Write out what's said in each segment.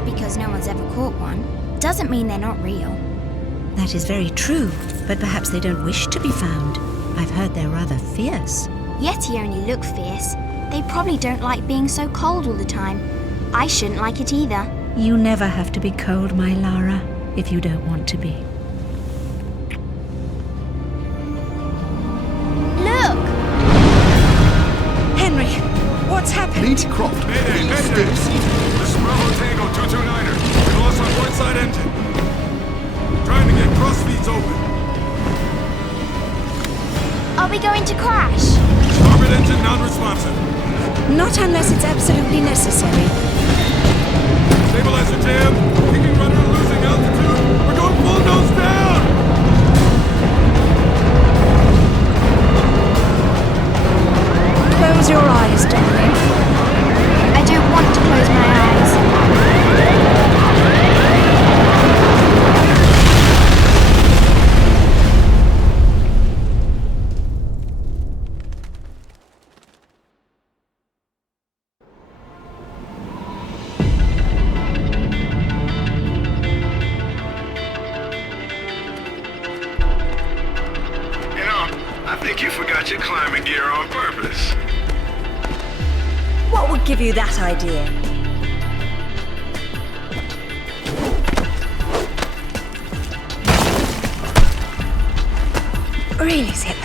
Just because no one's ever caught one doesn't mean they're not real. That is very true, but perhaps they don't wish to be found. I've heard they're rather fierce. Yeti only look fierce. They probably don't like being so cold all the time. I shouldn't like it either. You never have to be cold, my Lara, if you don't want to be. Look! Henry, what's happened? Lady Croft, Mayday, please mayday! stay seated. This is Bravo Tango 229er. We lost our port side engine. Trying to get cross feeds open. Are we going to crash? Starboard engine non-responsive. Not unless it's absolutely necessary. Stabilizer jam. Kicking rudder losing altitude. We're going full nose down! Close your eyes, darling. I don't want to close my eyes. I think you forgot your climbing gear on purpose. What would give you that idea? Really, Zip?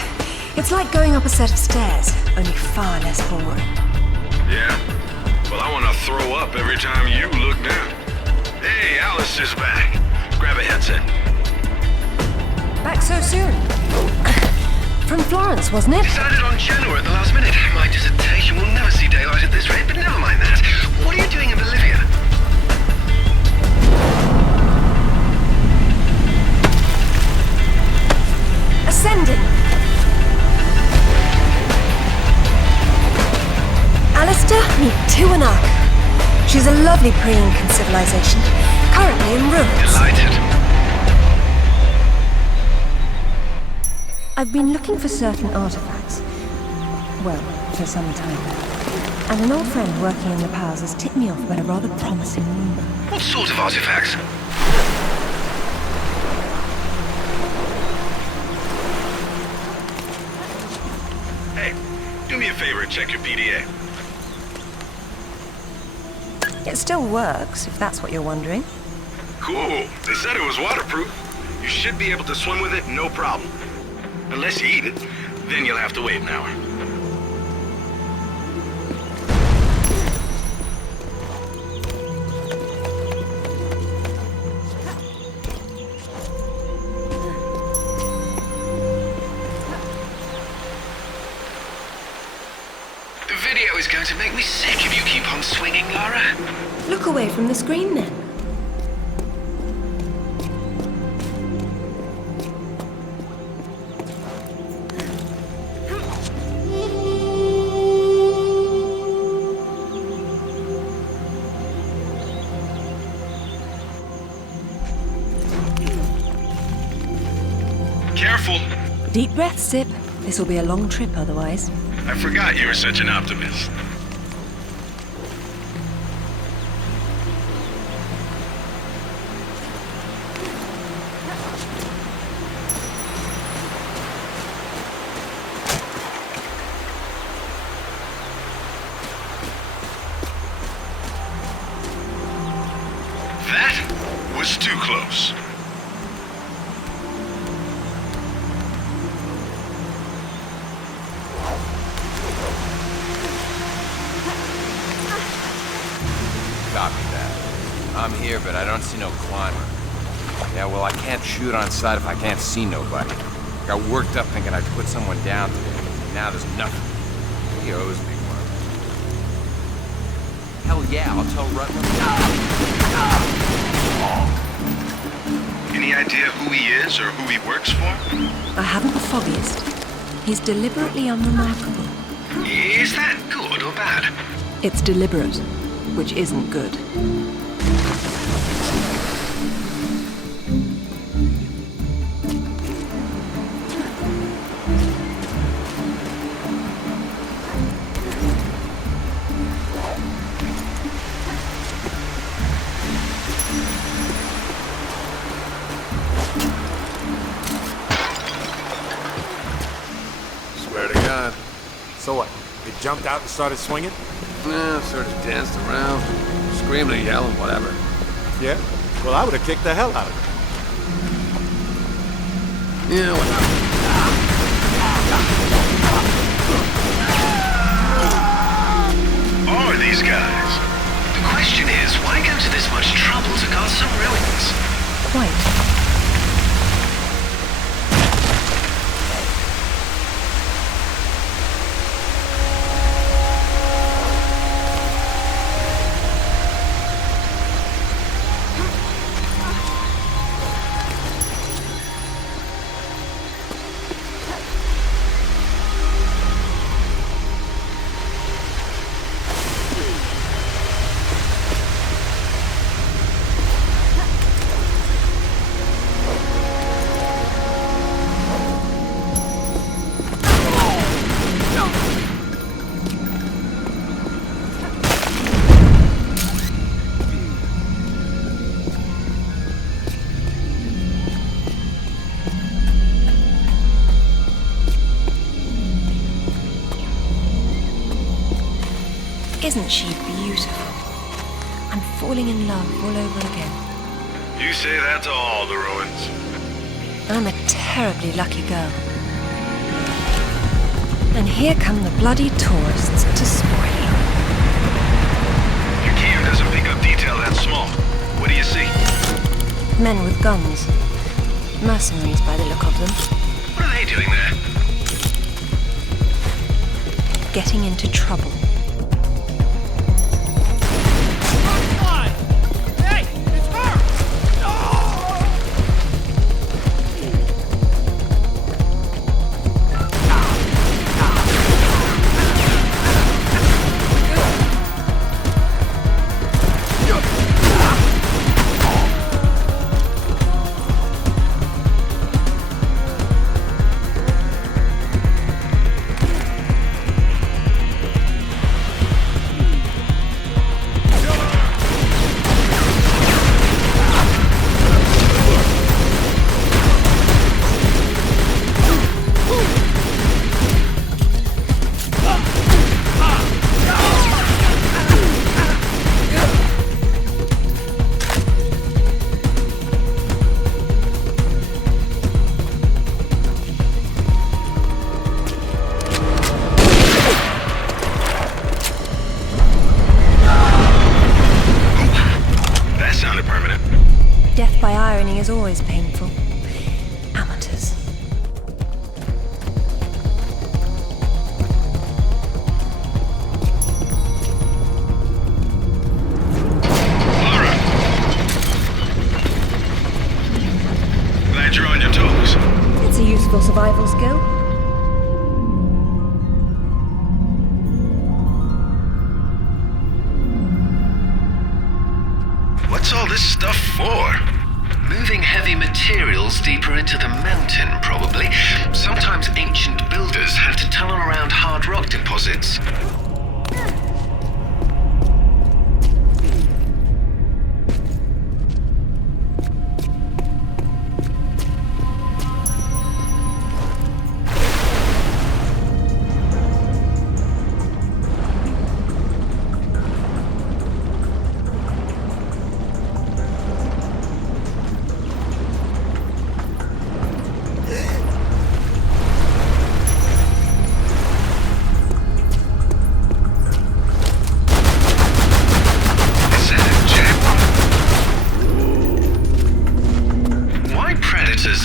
It's like going up a set of stairs, only far less boring. Yeah? Well, I want to throw up every time you look down. Hey, Alice is back. Grab a headset. Back so soon? From Florence, wasn't it? Decided on Genoa at the last minute. My dissertation will never see daylight at this rate, but never mind that. What are you doing in Bolivia? Ascending. Alistair, meet Tiwanaku. She's a lovely pre-Incan civilization, currently in ruins. Delighted. I've been looking for certain artifacts. Well, for some time now. And an old friend working in the powers has tipped me off about a rather promising rumor. What sort of artifacts? Hey, do me a favor and check your PDA. It still works, if that's what you're wondering. Cool. They said it was waterproof. You should be able to swim with it, no problem. Unless you eat it, then you'll have to wait an hour. The video is going to make me sick if you keep on swinging, Lara. Look away from the screen then. Careful. Deep breath, Zip. This will be a long trip otherwise. I forgot you were such an optimist. That was too close. Copy that. I'm here, but I don't see no climber. Yeah, well, I can't shoot on sight if I can't see nobody. Got worked up thinking I'd put someone down today. Now there's nothing. He owes me one. Hell yeah, I'll tell Rutland. Any idea who he is or who he works for? I haven't the foggiest. He's deliberately unremarkable. Is that good or bad? It's deliberate, which isn't good. So what? They jumped out and started swinging? Yeah, sort of danced around, screaming and yelling, whatever. Yeah? Well, I would have kicked the hell out of them. Yeah, whatever. Are these guys? The question is, why go to this much trouble to guard some ruins? Quite. Isn't she beautiful? I'm falling in love all over again. You say that to all the ruins. I'm a terribly lucky girl. And here come the bloody tourists to spoil it. Your cam doesn't pick up detail that small. What do you see? Men with guns. Mercenaries by the look of them. What are they doing there? Getting into trouble. Death by irony is always painful. Amateurs. Lara! Glad you're on your toes. It's a useful survival skill. What's all this stuff for? Moving heavy materials deeper into the mountain, probably. Sometimes ancient builders had to tunnel around hard rock deposits.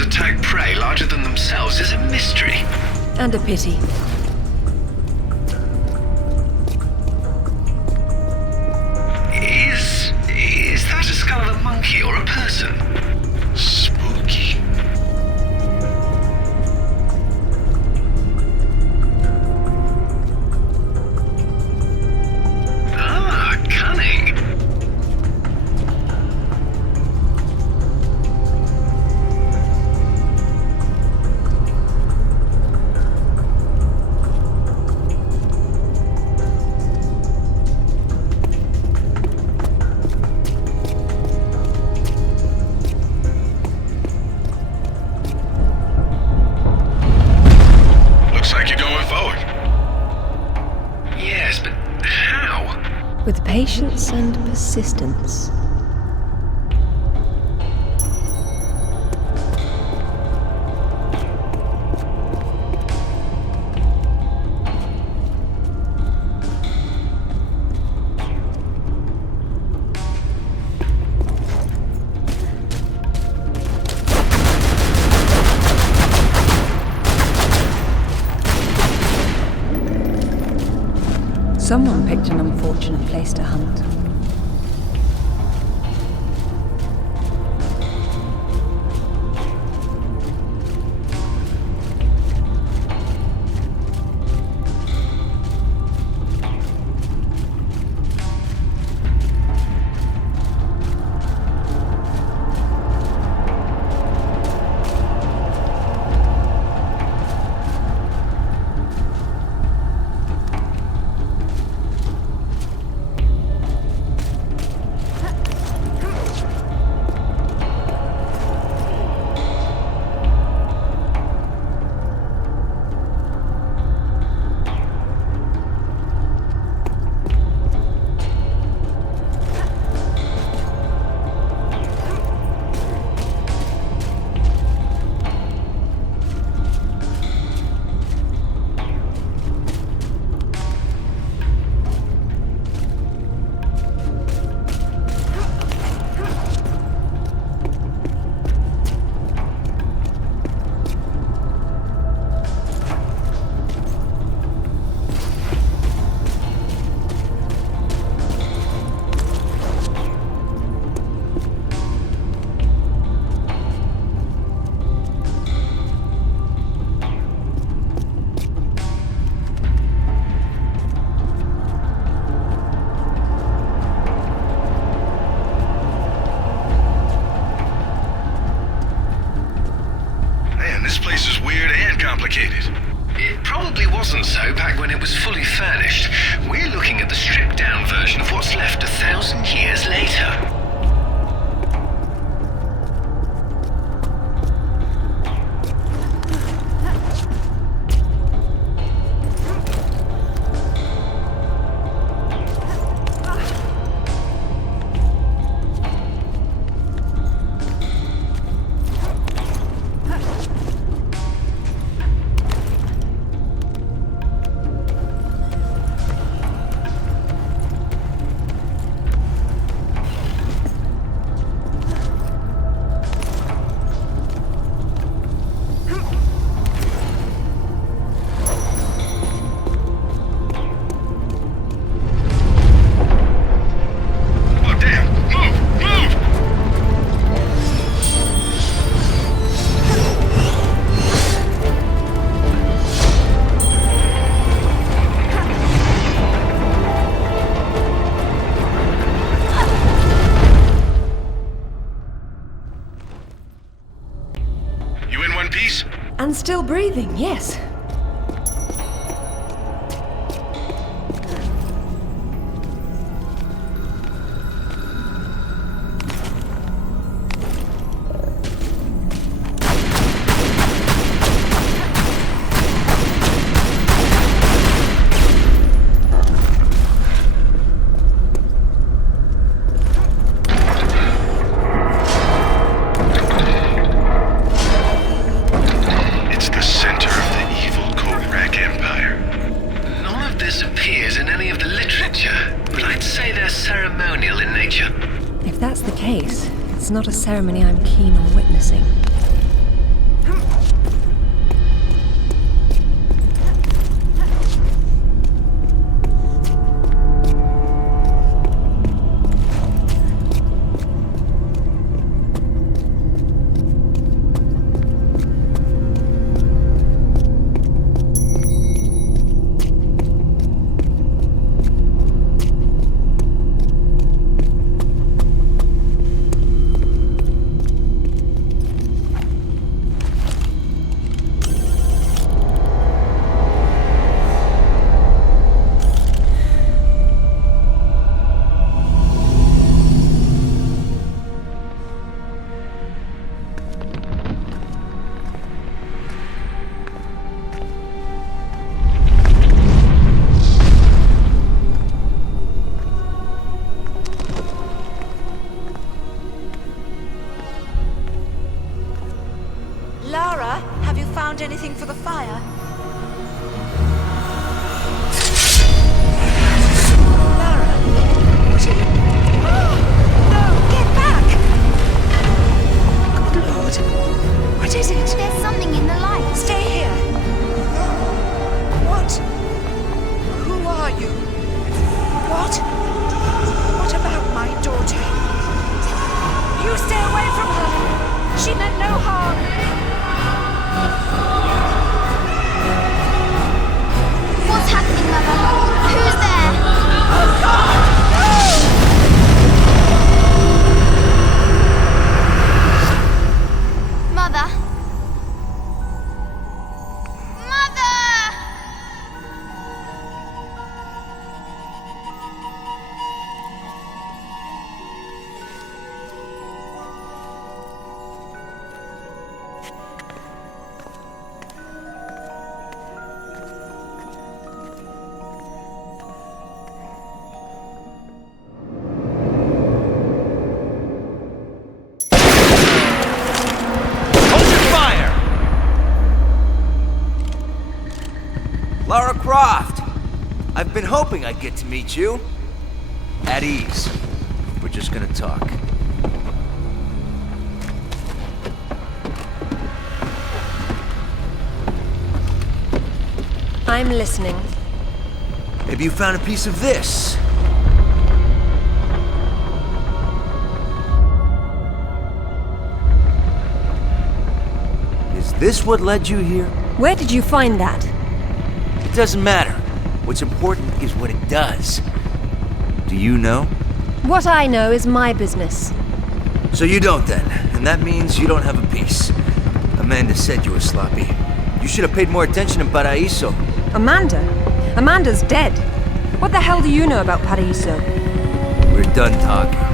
Attack prey larger than themselves is a mystery. And a pity. Is that a skull of a monkey or a person? Spooky. Ah, cunning. and persistence. Someone picked an unfortunate place to hunt. It probably wasn't so back when it was fully furnished. We're looking at the stripped-down version of what's left 1,000 years later. And still breathing, yes. It's not a ceremony I'm keen on witnessing. found anything for the fire? Lara, what are you... Oh, no, get back! Good Lord. What is it? There's something in the light. Stay here. What? Who are you? What? What about my daughter? You stay away from her. She meant no harm. What's happening, Mother? Who's there? Oh, God! Mother? Mother! Lara Croft! I've been hoping I'd get to meet you. At ease. We're just gonna talk. I'm listening. Maybe you found a piece of this. Is this what led you here? Where did you find that? It doesn't matter. What's important is what it does. Do you know? What I know is my business. So you don't then, and that means you don't have a piece. Amanda said you were sloppy. You should have paid more attention in Paraiso. Amanda? Amanda's dead. What the hell do you know about Paraiso? We're done talking.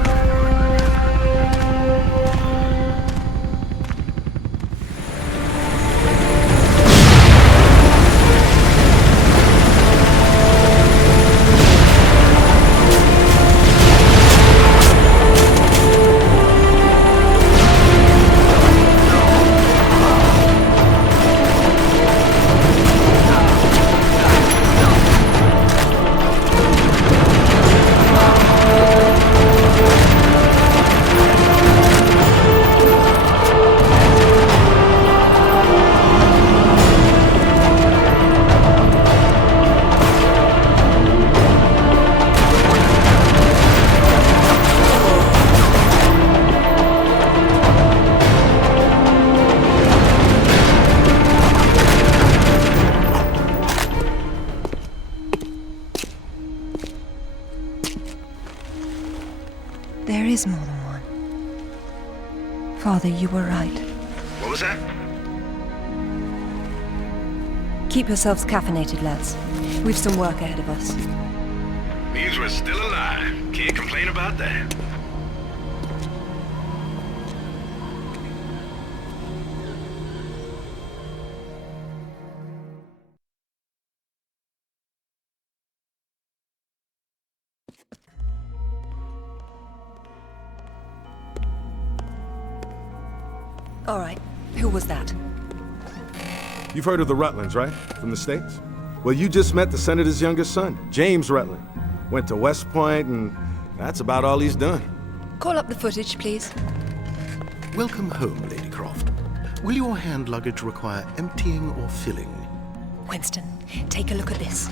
There is more than one. Father, you were right. What was that? Keep yourselves caffeinated, lads. We've some work ahead of us. Means we're still alive. Can't complain about that. All right, who was that? You've heard of the Rutlands, right? From the States? Well, you just met the senator's youngest son, James Rutland. Went to West Point, and that's about all he's done. Call up the footage, please. Welcome home, Lady Croft. Will your hand luggage require emptying or filling? Winston, take a look at this.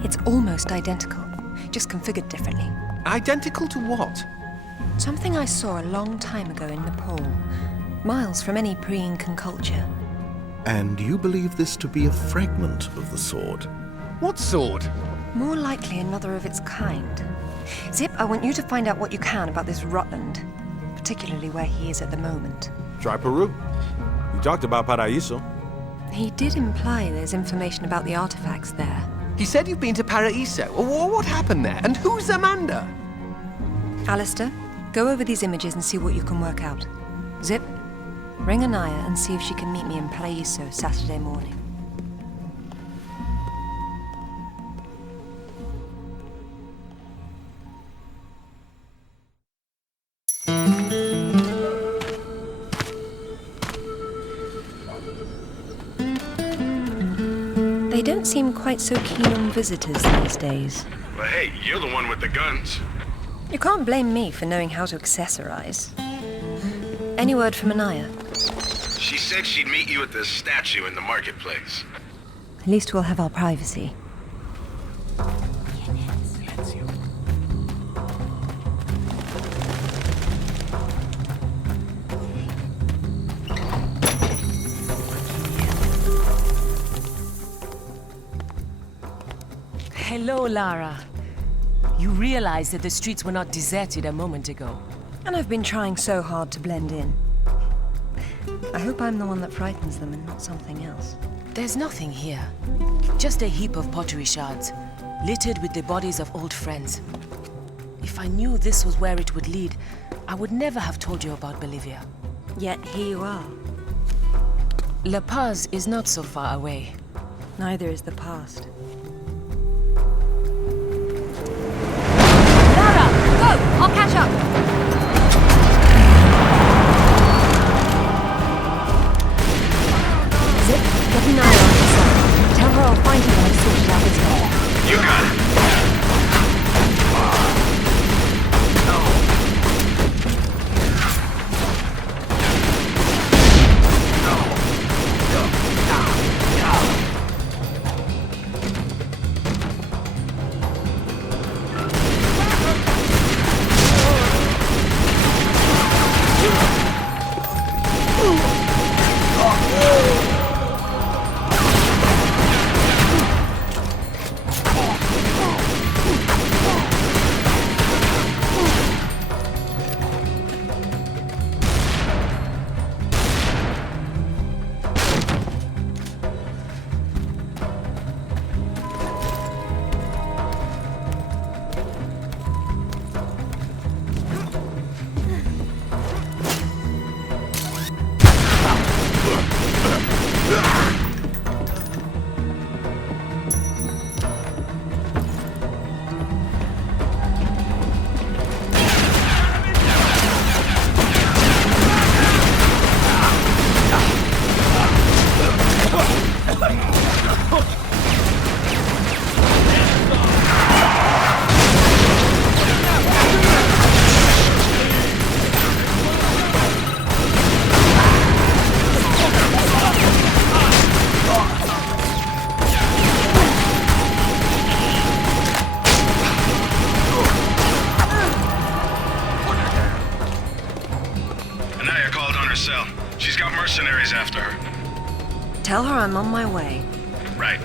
It's almost identical, just configured differently. Identical to what? Something I saw a long time ago in Nepal, miles from any pre-Incan culture. And you believe this to be a fragment of the sword? What sword? More likely another of its kind. Zip, I want you to find out what you can about this Rutland, particularly where he is at the moment. Try Peru. You talked about Paraiso. He did imply there's information about the artifacts there. He said you've been to Paraiso. What happened there? And who's Amanda? Alistair, go over these images and see what you can work out. Zip, ring Anaya and see if she can meet me in Paraiso Saturday morning. They don't seem quite so keen on visitors these days. Well, hey, you're the one with the guns. You can't blame me for knowing how to accessorize. Any word from Anaya? She said she'd meet you at the statue in the marketplace. At least we'll have our privacy. Hello, Lara. You realize that the streets were not deserted a moment ago. And I've been trying so hard to blend in. I hope I'm the one that frightens them and not something else. There's nothing here. Just a heap of pottery shards, littered with the bodies of old friends. If I knew this was where it would lead, I would never have told you about Bolivia. Yet here you are. La Paz is not so far away. Neither is the past. Lara, go! I'll catch up! Zip, get an eye on yourself. Tell her I'll find you when I've sorted out this guy. You got it. She's got mercenaries after her. Tell her I'm on my way. Right.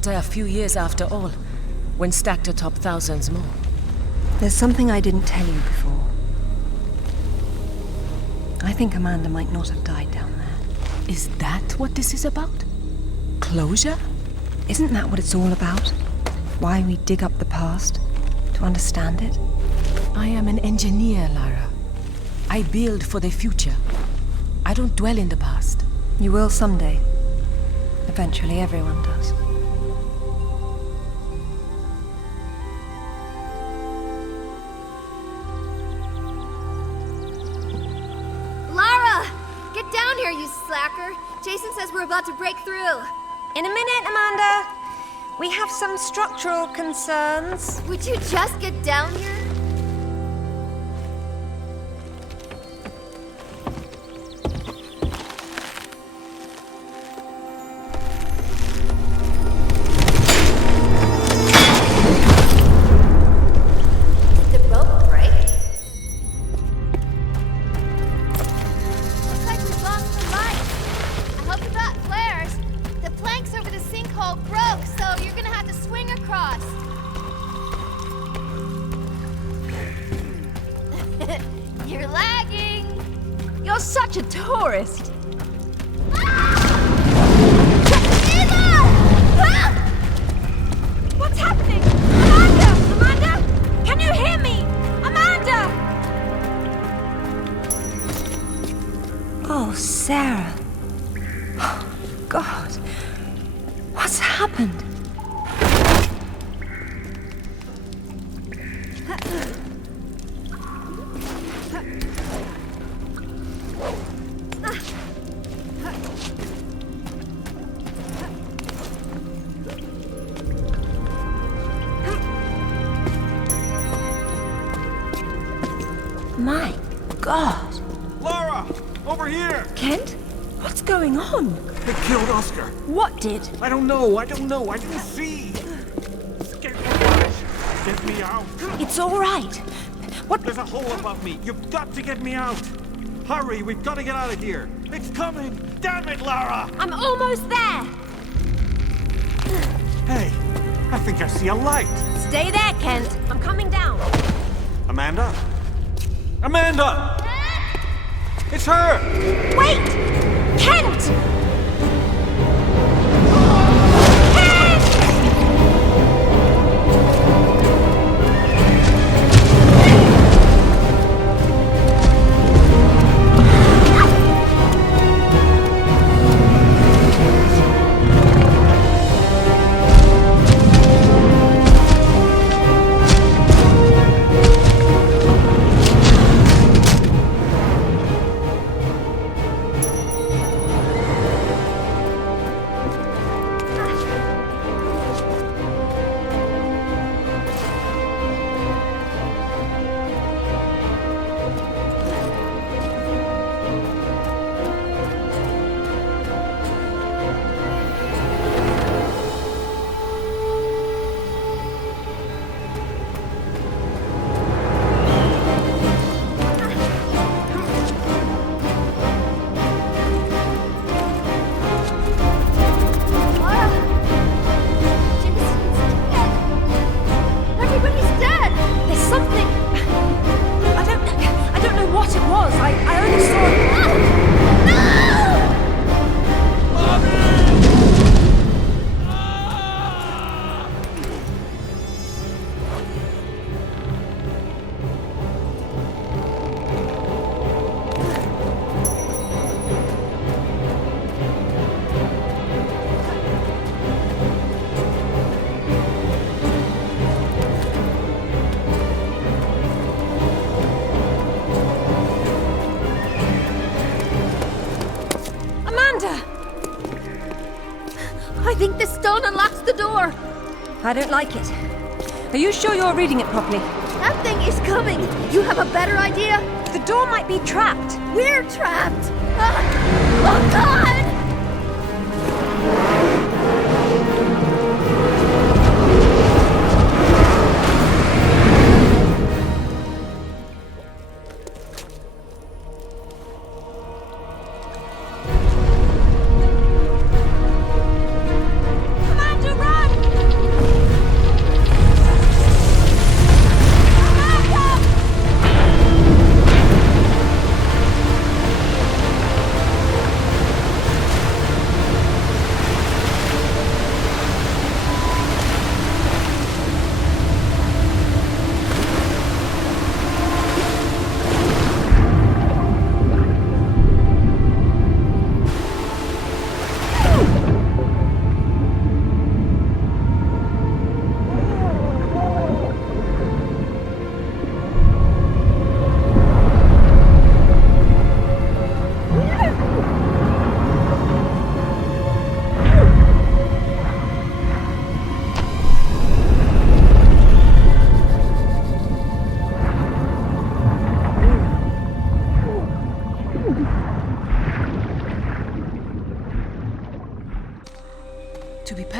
quarter a few years after all, when stacked atop thousands more. There's something I didn't tell you before. I think Amanda might not have died down there. Is that what this is about? Closure? Isn't that what it's all about? Why we dig up the past? To understand it? I am an engineer, Lara. I build for the future. I don't dwell in the past. You will someday. Eventually, everyone does. Lara! Get down here, you slacker! Jason says we're about to break through. In a minute, Amanda. We have some structural concerns. Would you just get down here? Did the rope break? Looks like we've lost the light. I hope you got flares. The planks over the sinkhole broke, so you're gonna have to swing across. You're lagging. You're such a tourist. What's happening? Amanda! Amanda! Can you hear me? Amanda! Oh, Sarah. Oh, God. What's happened? My God. Lara! Over here! Kent? What's going on? They killed Oscar. What did? I don't know. I didn't see. Get me out. Get me out. It's all right. What? There's a hole above me. You've got to get me out. Hurry, we've got to get out of here. It's coming. Damn it, Lara. I'm almost there. Hey, I think I see a light. Stay there, Kent. I'm coming down. Amanda? Amanda! It's her! Wait! Kent! I think this stone unlocks the door. I don't like it. Are you sure you're reading it properly? That thing is coming. You have a better idea? The door might be trapped. We're trapped. Oh, God! Amanda, run!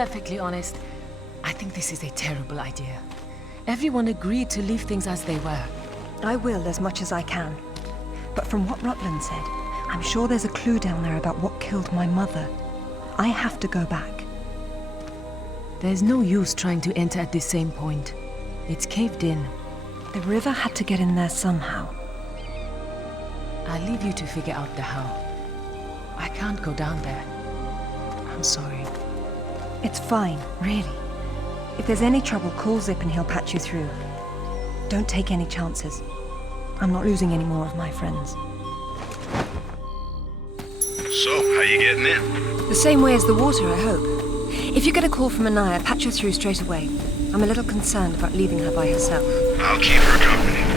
perfectly honest, I think this is a terrible idea. Everyone agreed to leave things as they were. I will as much as I can. But from what Rutland said, I'm sure there's a clue down there about what killed my mother. I have to go back. There's no use trying to enter at the same point. It's caved in. The river had to get in there somehow. I'll leave you to figure out the how. I can't go down there. I'm sorry. It's fine, really. If there's any trouble, call Zip and he'll patch you through. Don't take any chances. I'm not losing any more of my friends. So, how you getting in? The same way as the water, I hope. If you get a call from Anaya, patch her through straight away. I'm a little concerned about leaving her by herself. I'll keep her company.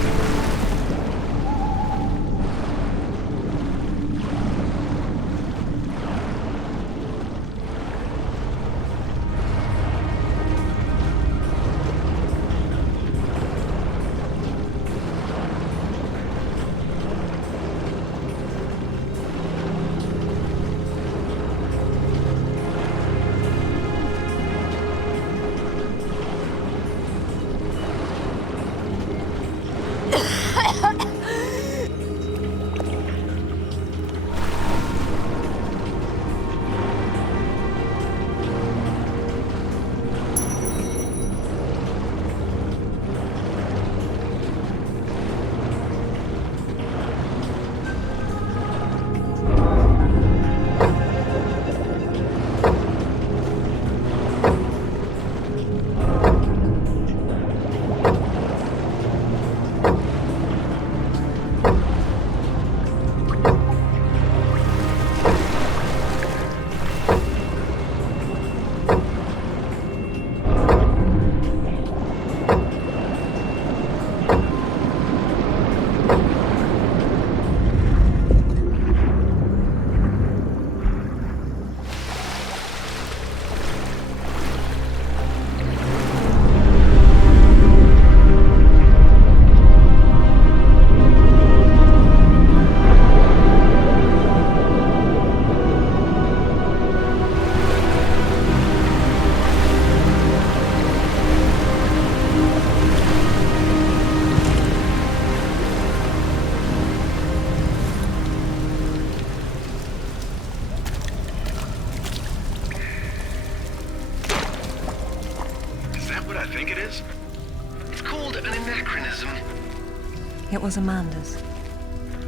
It was Amanda's.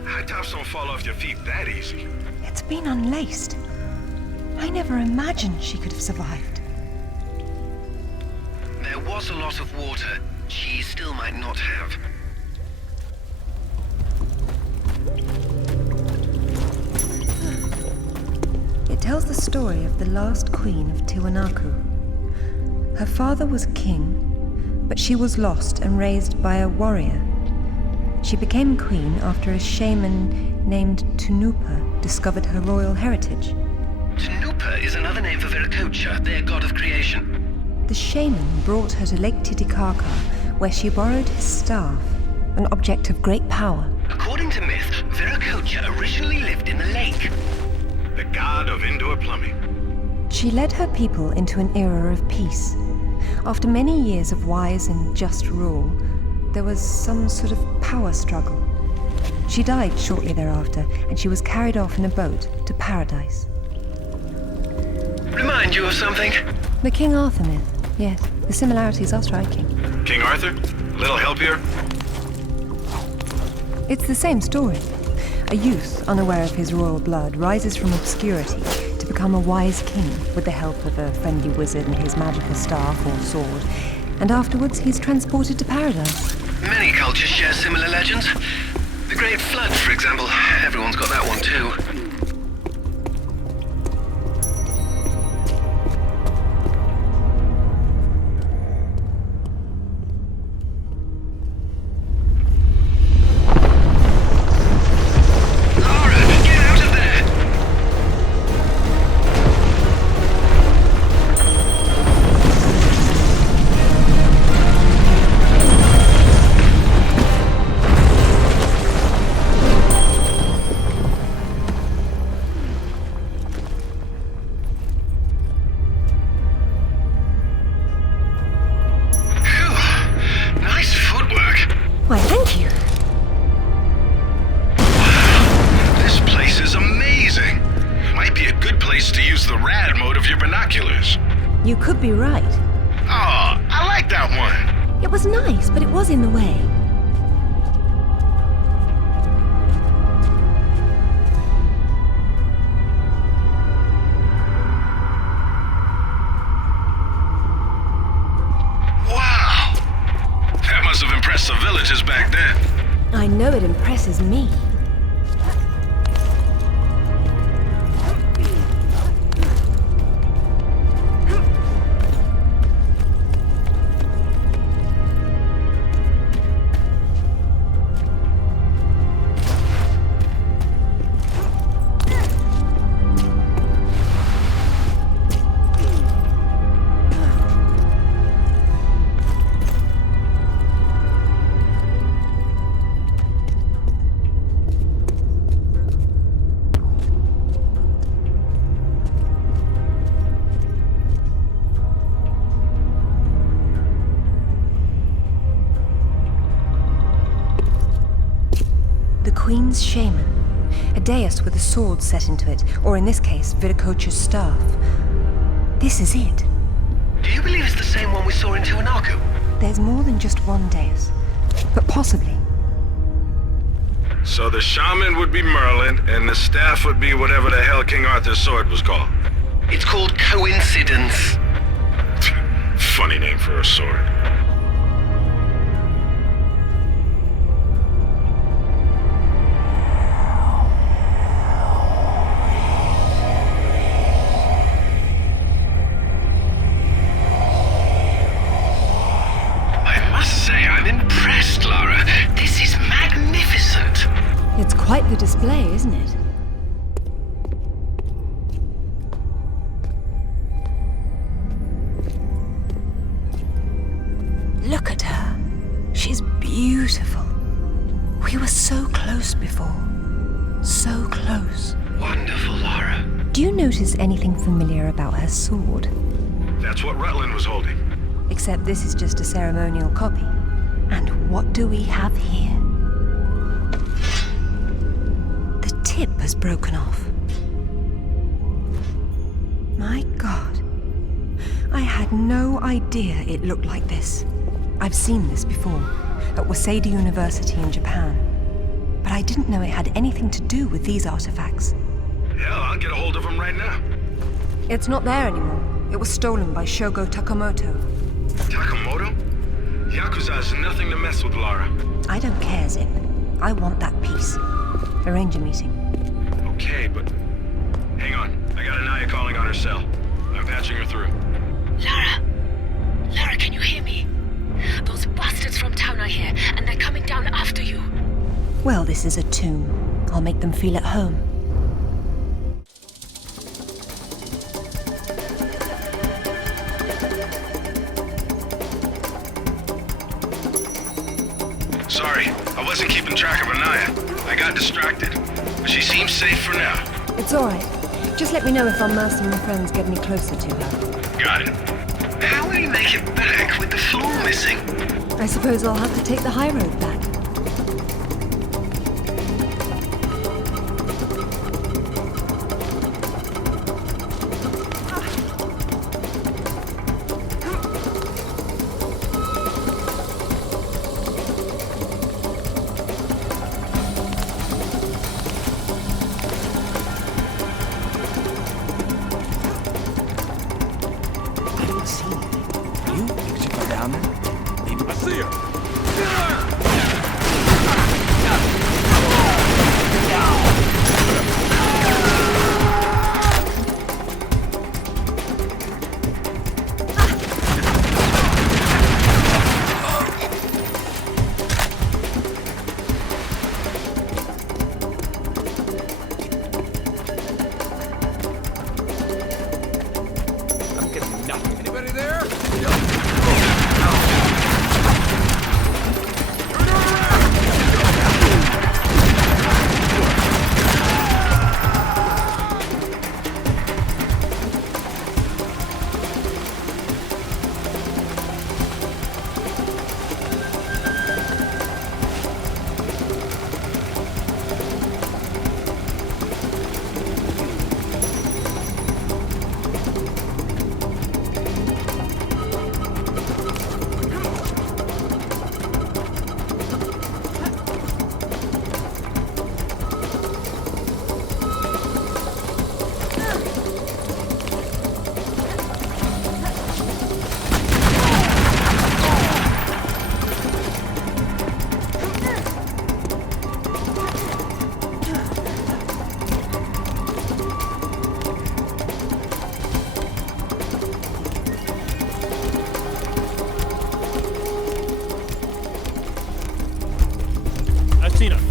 High tops don't fall off your feet that easy. It's been unlaced. I never imagined she could have survived. There was a lot of water. She still might not have. It tells the story of the last queen of Tiwanaku. Her father was king, but she was lost and raised by a warrior. She became queen after a shaman named Tunupa discovered her royal heritage. Tunupa is another name for Viracocha, their god of creation. The shaman brought her to Lake Titicaca, where she borrowed his staff, an object of great power. According to myth, Viracocha originally lived in the lake. The god of indoor plumbing. She led her people into an era of peace. After many years of wise and just rule, there was some sort of power struggle. She died shortly thereafter, and she was carried off in a boat to paradise. Remind you of something? The King Arthur myth, yes. The similarities are striking. King Arthur? Little help here? It's the same story. A youth, unaware of his royal blood, rises from obscurity to become a wise king with the help of a friendly wizard and his magical staff or sword, and afterwards he's transported to paradise. Many cultures share similar legends. The Great Flood, for example. Everyone's got that one too. You could be right. Oh, I like that one. It was nice, but it was in the way. Wow! That must have impressed the villagers back then. I know it impresses me. Queen's shaman. A dais with a sword set into it, or in this case, Viracocha's staff. This is it. Do you believe it's the same one we saw in Tiwanaku? There's more than just one dais, but possibly. So the shaman would be Merlin, and the staff would be whatever the hell King Arthur's sword was called. It's called coincidence. Funny name for a sword. It's quite the display, isn't it? Look at her. She's beautiful. We were so close before. So close. Wonderful, Lara. Do you notice anything familiar about her sword? That's what Rutland was holding. Except this is just a ceremonial copy. And what do we have here? The tip has broken off. My God. I had no idea it looked like this. I've seen this before, at Waseda University in Japan. But I didn't know it had anything to do with these artifacts. Hell, I'll get a hold of them right now. It's not there anymore. It was stolen by Shogo Takamoto. Takamoto? Yakuza is nothing to mess with, Lara. I don't care, Zip. I want that piece. Arrange a meeting. Okay, but... Hang on. I got Anaya calling on her cell. I'm patching her through. Lara! Lara, can you hear me? Those bastards from town are here, and they're coming down after you. Well, this is a tomb. I'll make them feel at home. Sorry, I wasn't keeping track of Anaya. I got distracted. But she seems safe for now. It's alright. Just let me know if our mercenary friends get any closer to her. Got it. How will you make it back with the floor missing? I suppose I'll have to take the high road back.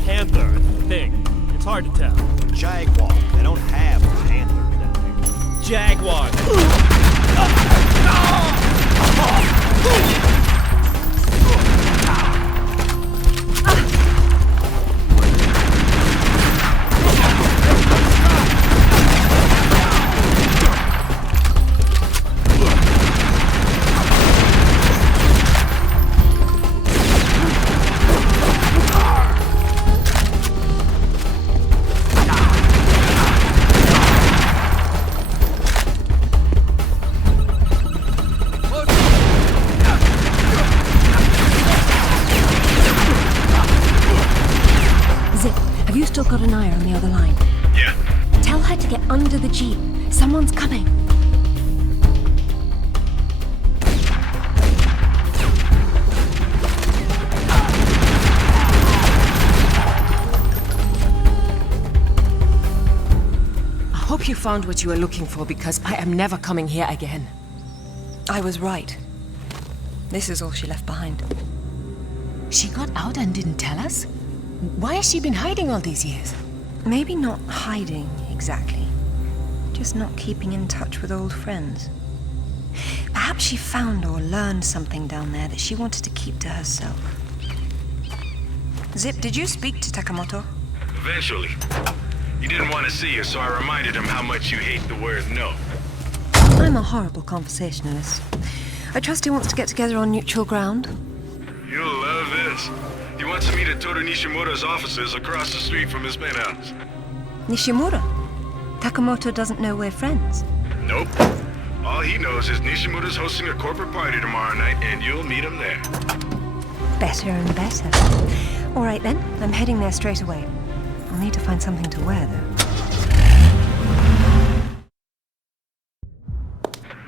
panther, I think. It's hard to tell. Jaguar. They don't have panthers down here. Jaguar. Still got an eye on the other line. Yeah. Tell her to get under the jeep. Someone's coming. I hope you found what you were looking for, because I am never coming here again. I was right. This is all she left behind. She got out and didn't tell us? Why has she been hiding all these years? Maybe not hiding, exactly. Just not keeping in touch with old friends. Perhaps she found or learned something down there that she wanted to keep to herself. Zip, did you speak to Takamoto? Eventually. He didn't want to see you, so I reminded him how much you hate the word no. I'm a horrible conversationalist. I trust he wants to get together on neutral ground. You'll love this. He wants to meet at Toru Nishimura's offices across the street from his penthouse. Nishimura? Takamoto doesn't know we're friends. Nope. All he knows is Nishimura's hosting a corporate party tomorrow night, and you'll meet him there. Better and better. All right then, I'm heading there straight away. I'll need to find something to wear, though.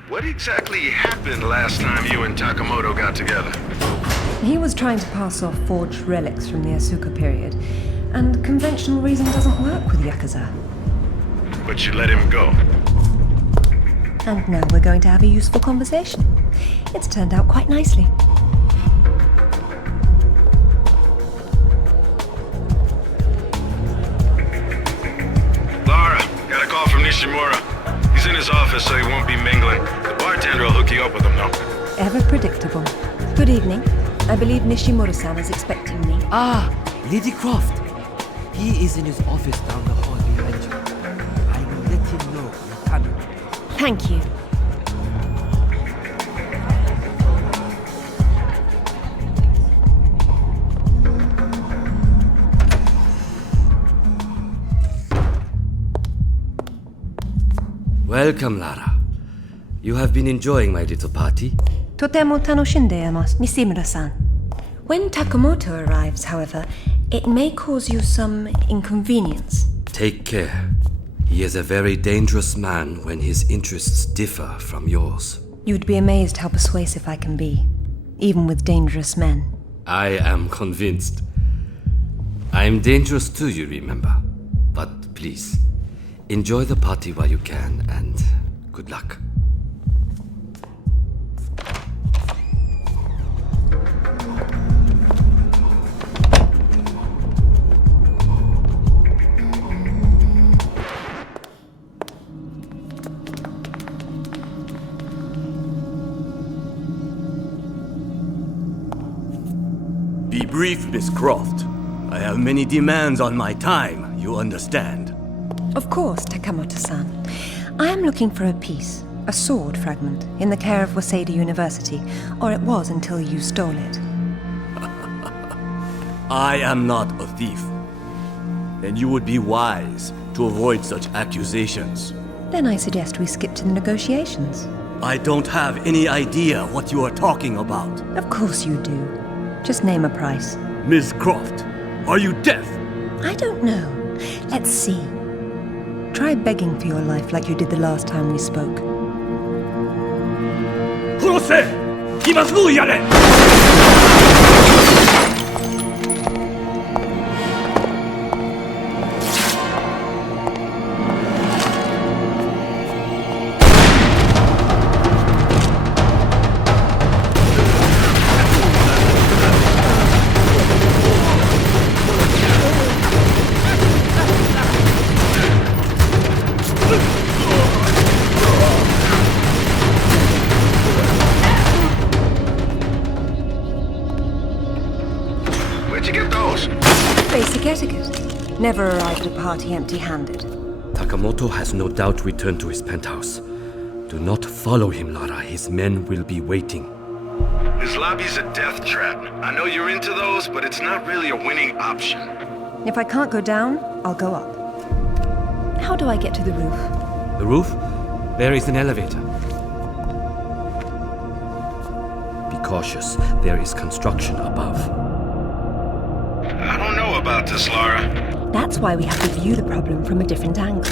What exactly happened last time you and Takamoto got together? He was trying to pass off forged relics from the Asuka period, and conventional reason doesn't work with Yakuza. But you let him go. And now we're going to have a useful conversation. It's turned out quite nicely. Lara, got a call from Nishimura. He's in his office, so he won't be mingling. The bartender will hook you up with him, though. Ever predictable. Good evening. I believe Nishimura-san is expecting me. Ah, Lady Croft. He is in his office down the hall behind you. I will let him know you're coming. Thank you. Welcome, Lara. You have been enjoying my little party? Totemo tanoshindeimasu, Nishimura-san. When Takamoto arrives, however, it may cause you some inconvenience. Take care. He is a very dangerous man when his interests differ from yours. You'd be amazed how persuasive I can be, even with dangerous men. I am convinced. I am dangerous too, you remember. But please, enjoy the party while you can, and good luck. Be brief, Miss Croft. I have many demands on my time, you understand. Of course, Takamoto-san. I am looking for a piece, a sword fragment, in the care of Waseda University, or it was until you stole it. I am not a thief. And you would be wise to avoid such accusations. Then I suggest we skip to the negotiations. I don't have any idea what you are talking about. Of course you do. Just name a price. Miss Croft, are you deaf? I don't know. Let's see. Try begging for your life like you did the last time we spoke. 殺せ! 今すぐやれ! Basic etiquette. Never arrive at a party empty-handed. Takamoto has no doubt returned to his penthouse. Do not follow him, Lara. His men will be waiting. His lobby's a death trap. I know you're into those, but it's not really a winning option. If I can't go down, I'll go up. How do I get to the roof? The roof? There is an elevator. Be cautious. There is construction above. I don't know about this, Lara. That's why we have to view the problem from a different angle.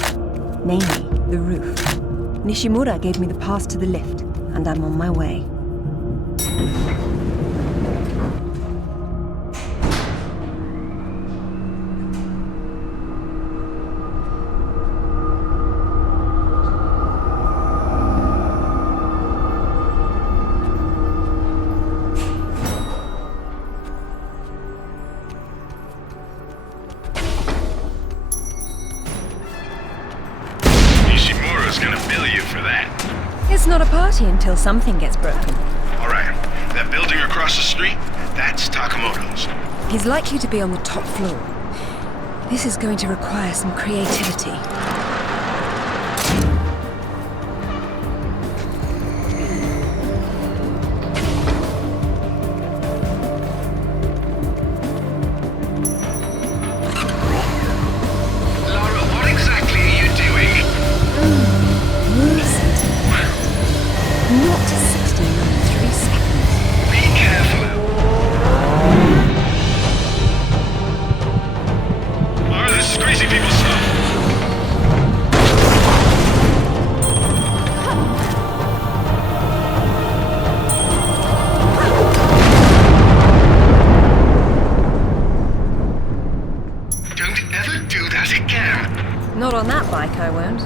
Namely, the roof. Nishimura gave me the pass to the lift, and I'm on my way. It's not a party until something gets broken. All right, that building across the street, that's Takamoto's. He's likely to be on the top floor. This is going to require some creativity. Not on that bike, I won't.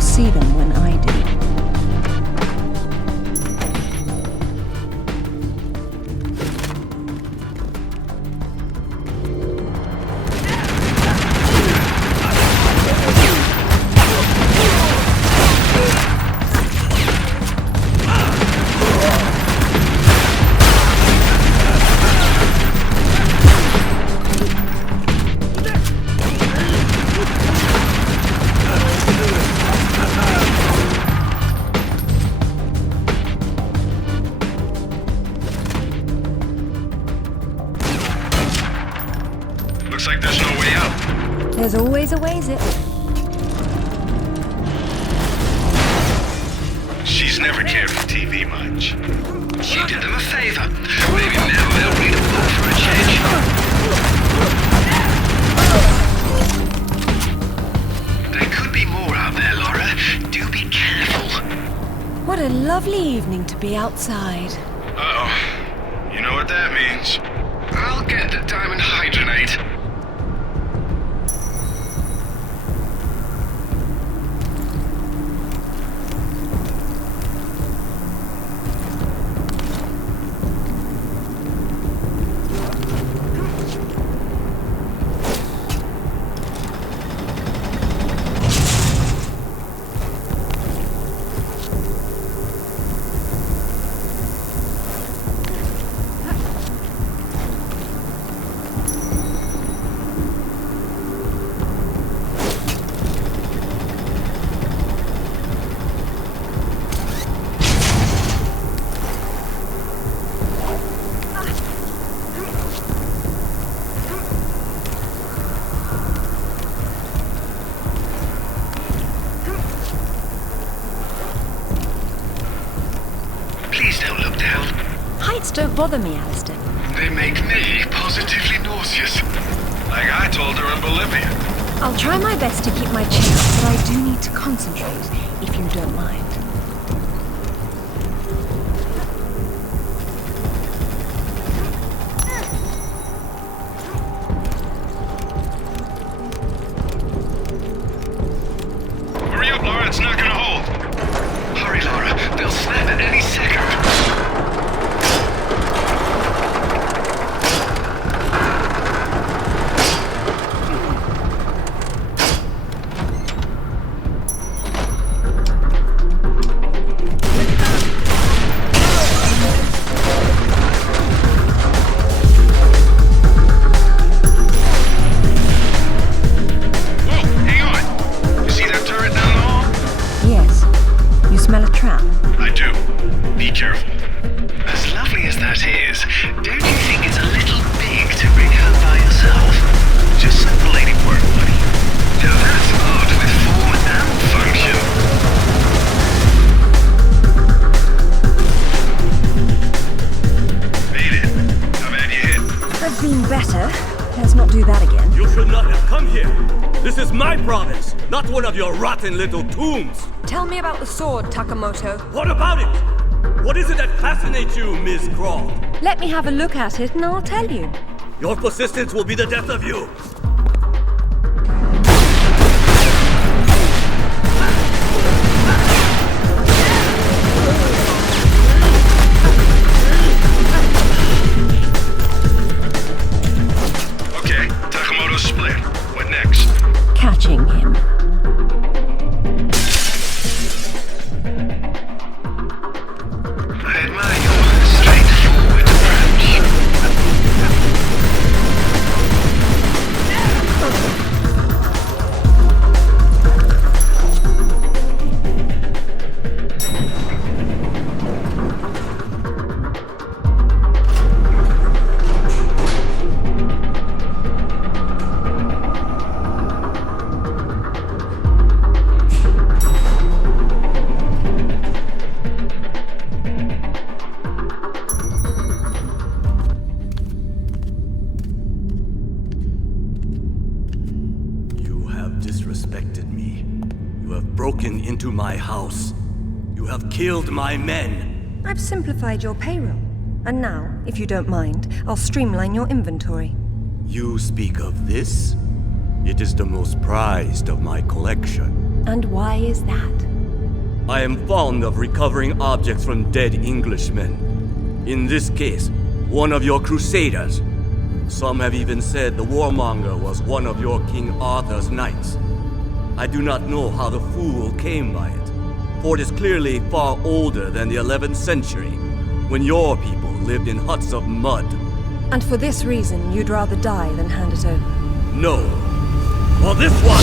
See them when I do. Looks like there's no way out. There's always a ways it. She's never cared for TV much. She did them a favor. Maybe now they'll read a book for a change. There could be more out there, Laura. Do be careful. What a lovely evening to be outside. Uh-oh. You know what that means. I'll get the diamond hydronate. Don't bother me, Alistair. They make me positively nauseous. Like I told her in Bolivia. I'll try my best to keep my chin up, but I do need to concentrate, if you don't mind. Hurry up, Laura, it's not gonna hold. Hurry, Laura. They'll snap at any second. Smell a trap? I do. Be careful. As lovely as that is, don't you think it's a little big to bring her by yourself? Just simple lady work, buddy. Now that's art with form and function. Made it. How bad you hit? I've been better. Let's not do that again. You should not have come here. This is my province, not one of your rotten little tombs. Tell me about the sword, Takamoto. What about it? What is it that fascinates you, Miss Croft? Let me have a look at it and I'll tell you. Your persistence will be the death of you. Okay, Takamoto's split. What next? Catching him. I admire your straightforward approach. Broken into my house. You have killed my men. I've simplified your payroll. And now, if you don't mind, I'll streamline your inventory. You speak of this? It is the most prized of my collection. And why is that? I am fond of recovering objects from dead Englishmen. In this case, one of your crusaders. Some have even said the warmonger was one of your King Arthur's knights. I do not know how the fool came by it, for it is clearly far older than the 11th century, when your people lived in huts of mud. And for this reason, you'd rather die than hand it over? No. For this one!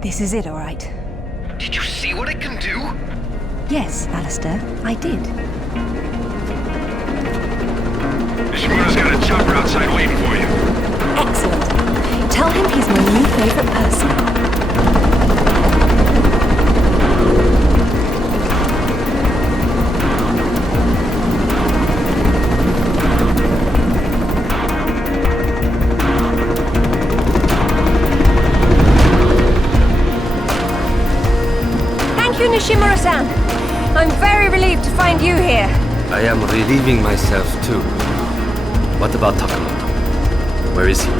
This is it, all right. Did you see what it can do? Yes, Alistair, I did. Nishimura's got a chopper outside waiting for you. Excellent. Tell him he's my new favorite person. Thank you, Nishimura-san. I'm very relieved to find you here. I am relieving myself too. What about Takamoto? Where is he?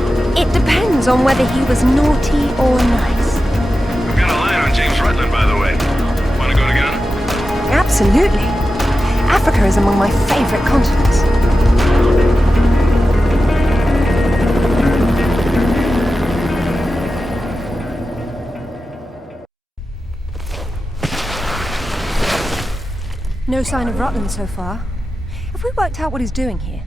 It depends on whether he was naughty or nice. I've got a line on James Rutland, by the way. Want to go together? Absolutely. Africa is among my favorite continents. No sign of Rutland so far. Have we worked out what he's doing here?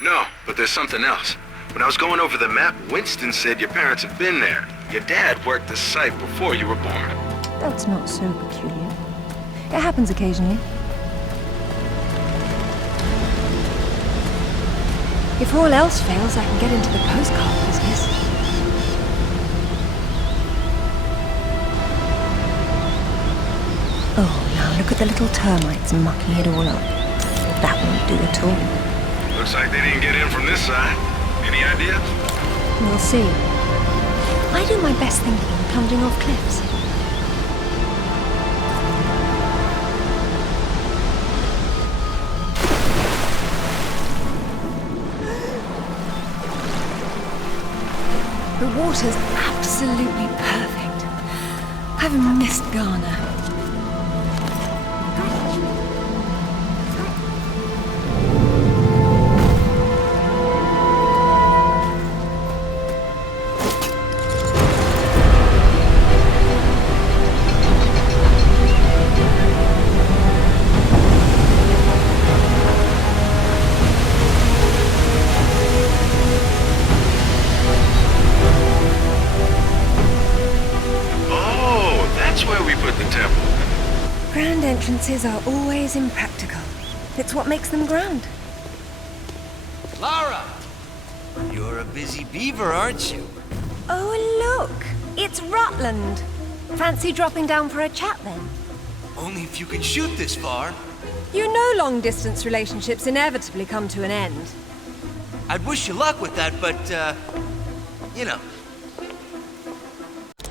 No, but there's something else. When I was going over the map, Winston said your parents had been there. Your dad worked the site before you were born. That's not so peculiar. It happens occasionally. If all else fails, I can get into the postcard business. Oh, now look at the little termites mucking it all up. That won't do at all. Looks like they didn't get in from this side. Any ideas? We'll see. I do my best thinking plunging off cliffs. The water's absolutely perfect. I've missed Ghana. Entrances are always impractical. It's what makes them grand. Lara! You're a busy beaver, aren't you? Oh, look! It's Rutland. Fancy dropping down for a chat, then? Only if you can shoot this far. You know long-distance relationships inevitably come to an end. I'd wish you luck with that, but, you know.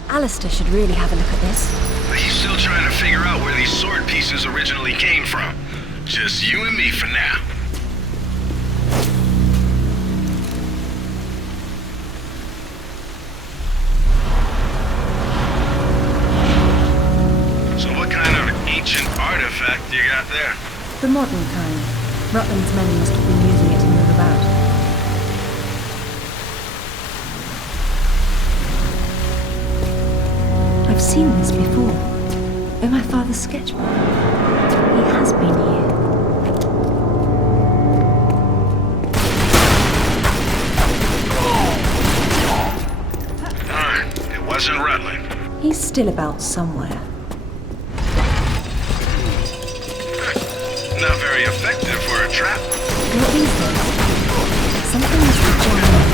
Alistair should really have a look at this. He's still trying to figure out where these sword pieces originally came from. Just you and me for now. So what kind of ancient artifact you got there? The modern kind. Rutland's men must have been using it to move about. I've seen this before. In my father's sketchbook. He has been here. Darn, it wasn't Rutland. He's still about somewhere. Not very effective for a trap. Not these days. Something must be jamming.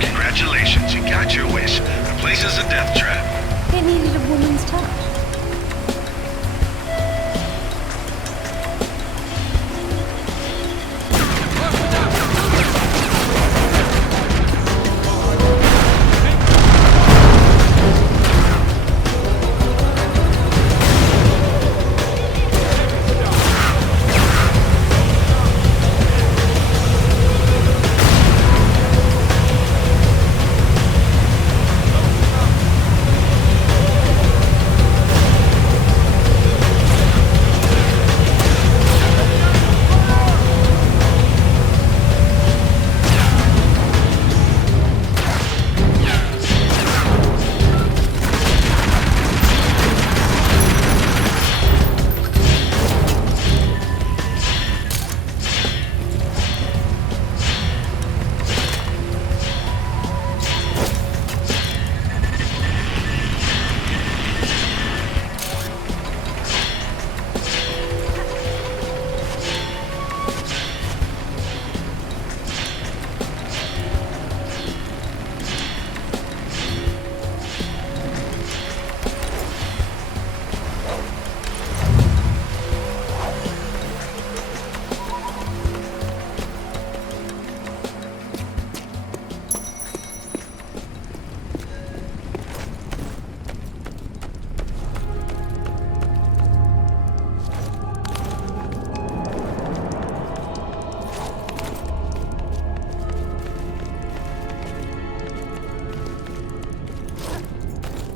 Congratulations, you got your wish. The place is a death trap. It needed a woman's touch.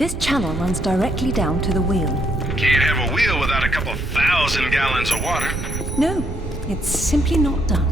This channel runs directly down to the wheel. Can't have a wheel without a couple 1,000 gallons of water. No, it's simply not done.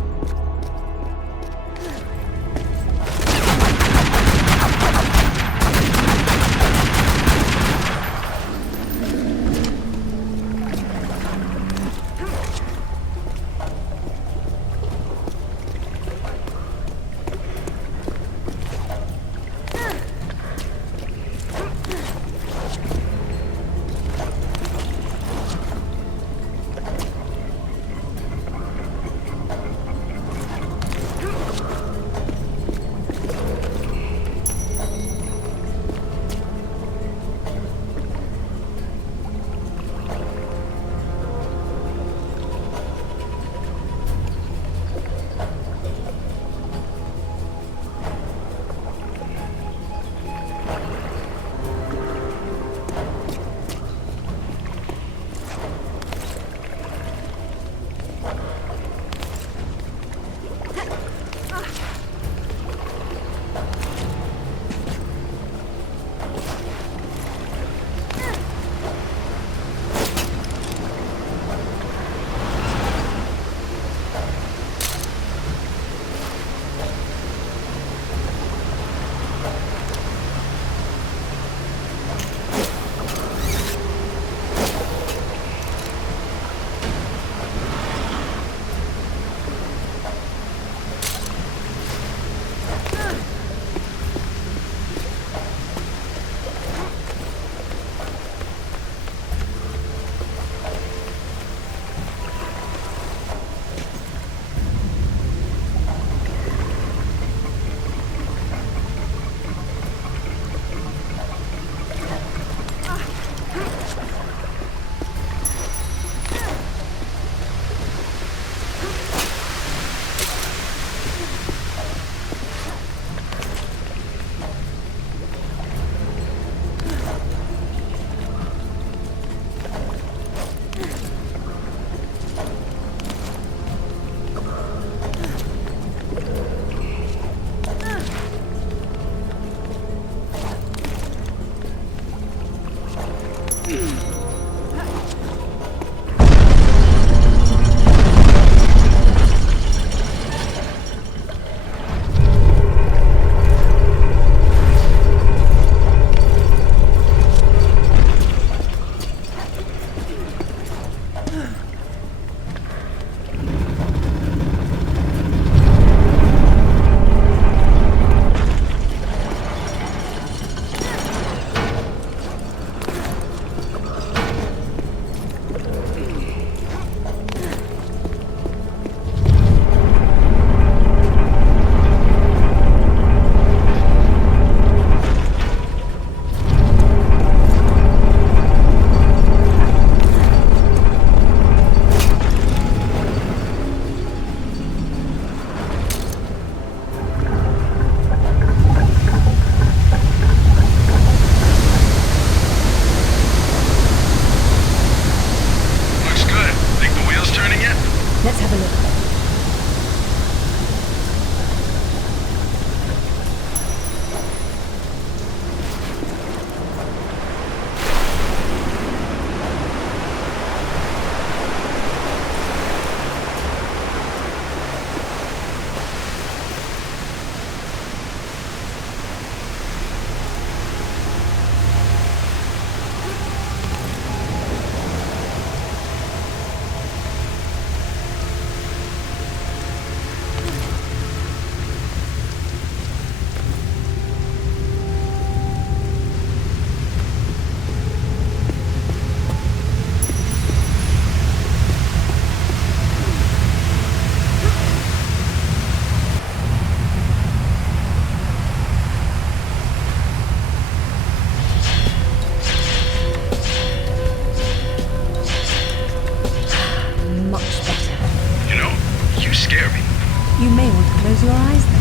Close your eyes then.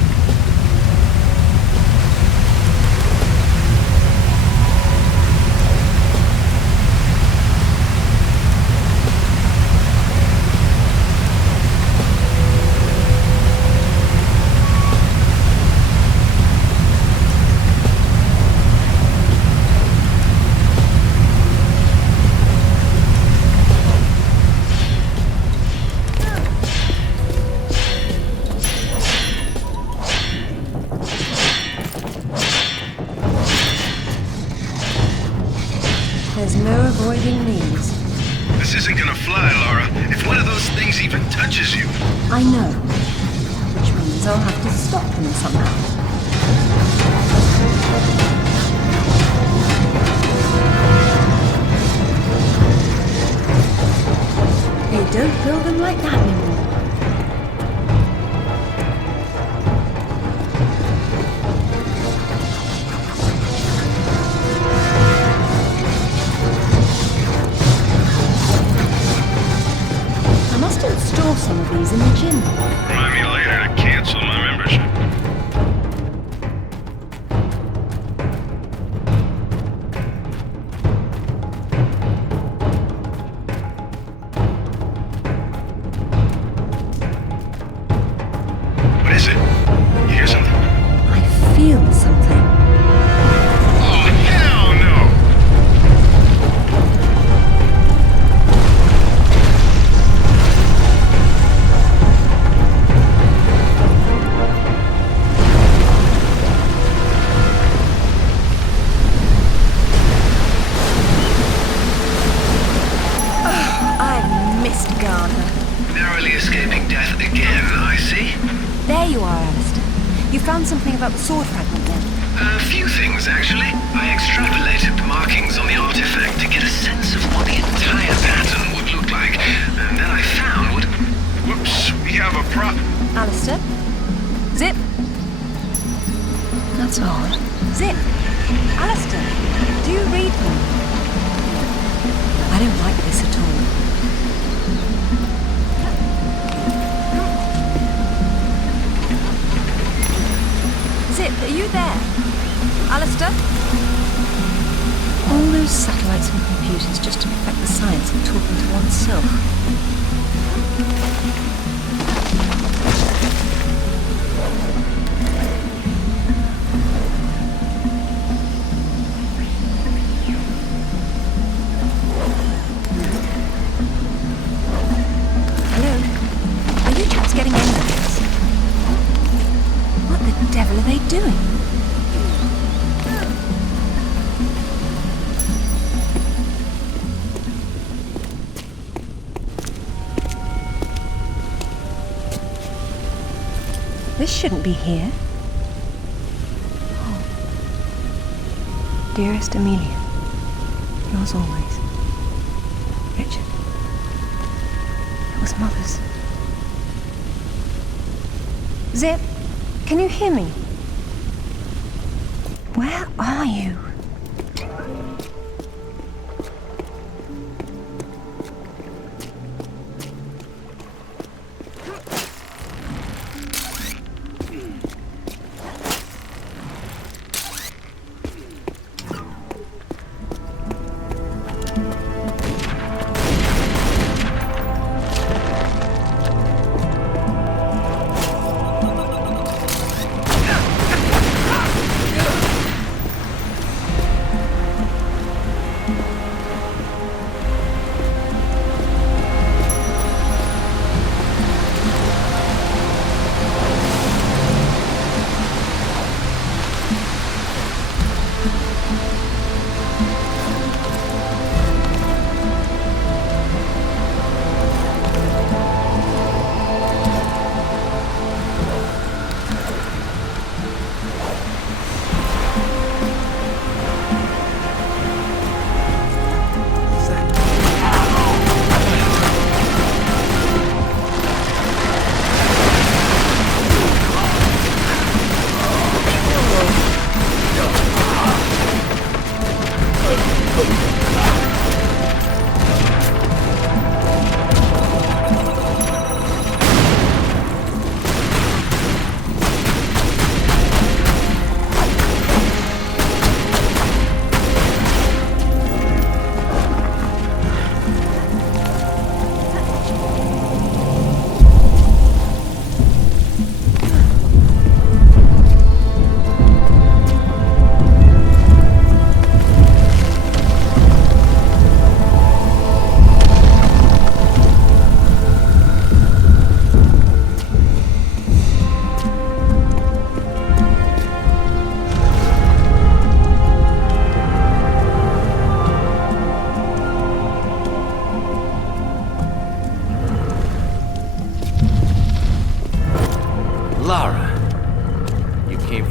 I know. Which means I'll have to stop them somehow. They don't build them like that anymore. I must install some of these in the gym. Remind me later to cancel my membership. What is it? You hear something? I feel something. Oh, hell no! I missed Ghana. Narrowly escaping death again, I see. There you are, Alistair. You found something about the sword fragment then? A few things, actually. I extrapolated the markings on the artifact to get a sense of what the entire pattern would look like. And then I found what... Whoops, we have a problem. Alistair? Zip? That's odd. Zip! Alistair, do you read me? I don't like this at all. Zip, are you there? Alistair? All those satellites and computers just to perfect the science of talking to oneself. Hello? Are you chaps getting any of this? What the devil are they doing? This shouldn't be here. Oh. Dearest Amelia, yours always, Richard. It was Mother's. Zip, can you hear me? Where are you?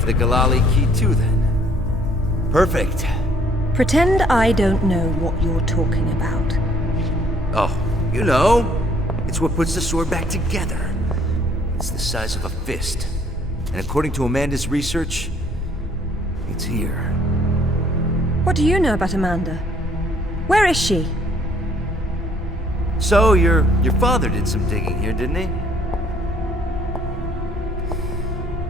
the Ghalali Key too, then. Perfect. Pretend I don't know what you're talking about. Oh, you know. It's what puts the sword back together. It's the size of a fist. And according to Amanda's research, it's here. What do you know about Amanda? Where is she? So, your father did some digging here, didn't he?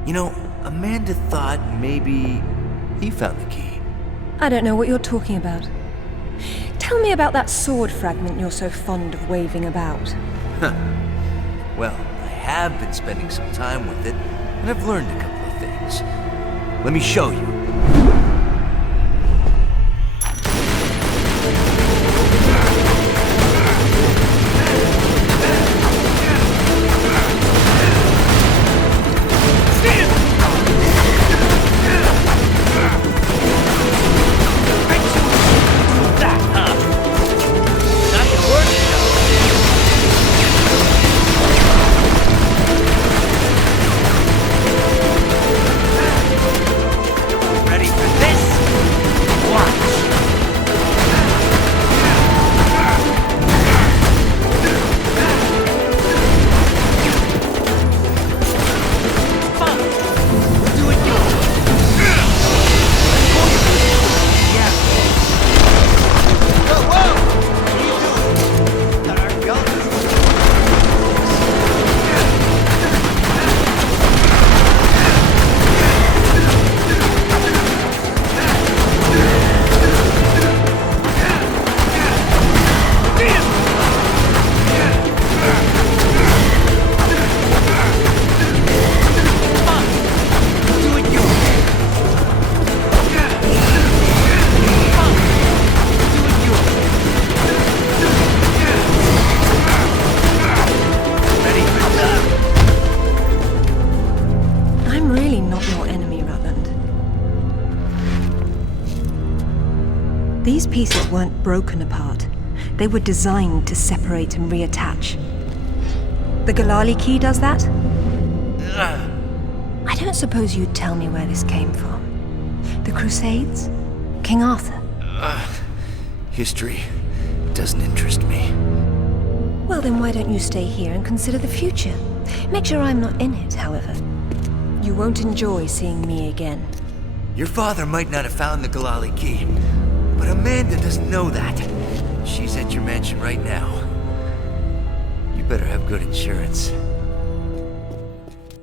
You know, Amanda thought maybe he found the key. I don't know what you're talking about. Tell me about that sword fragment you're so fond of waving about. Huh. Well, I have been spending some time with it, and I've learned a couple of things. Let me show you. These pieces weren't broken apart. They were designed to separate and reattach. The Ghalali Key does that? I don't suppose you'd tell me where this came from. The Crusades? King Arthur? History doesn't interest me. Well, then why don't you stay here and consider the future? Make sure I'm not in it, however. You won't enjoy seeing me again. Your father might not have found the Ghalali Key, but Amanda doesn't know that. She's at your mansion right now. You better have good insurance.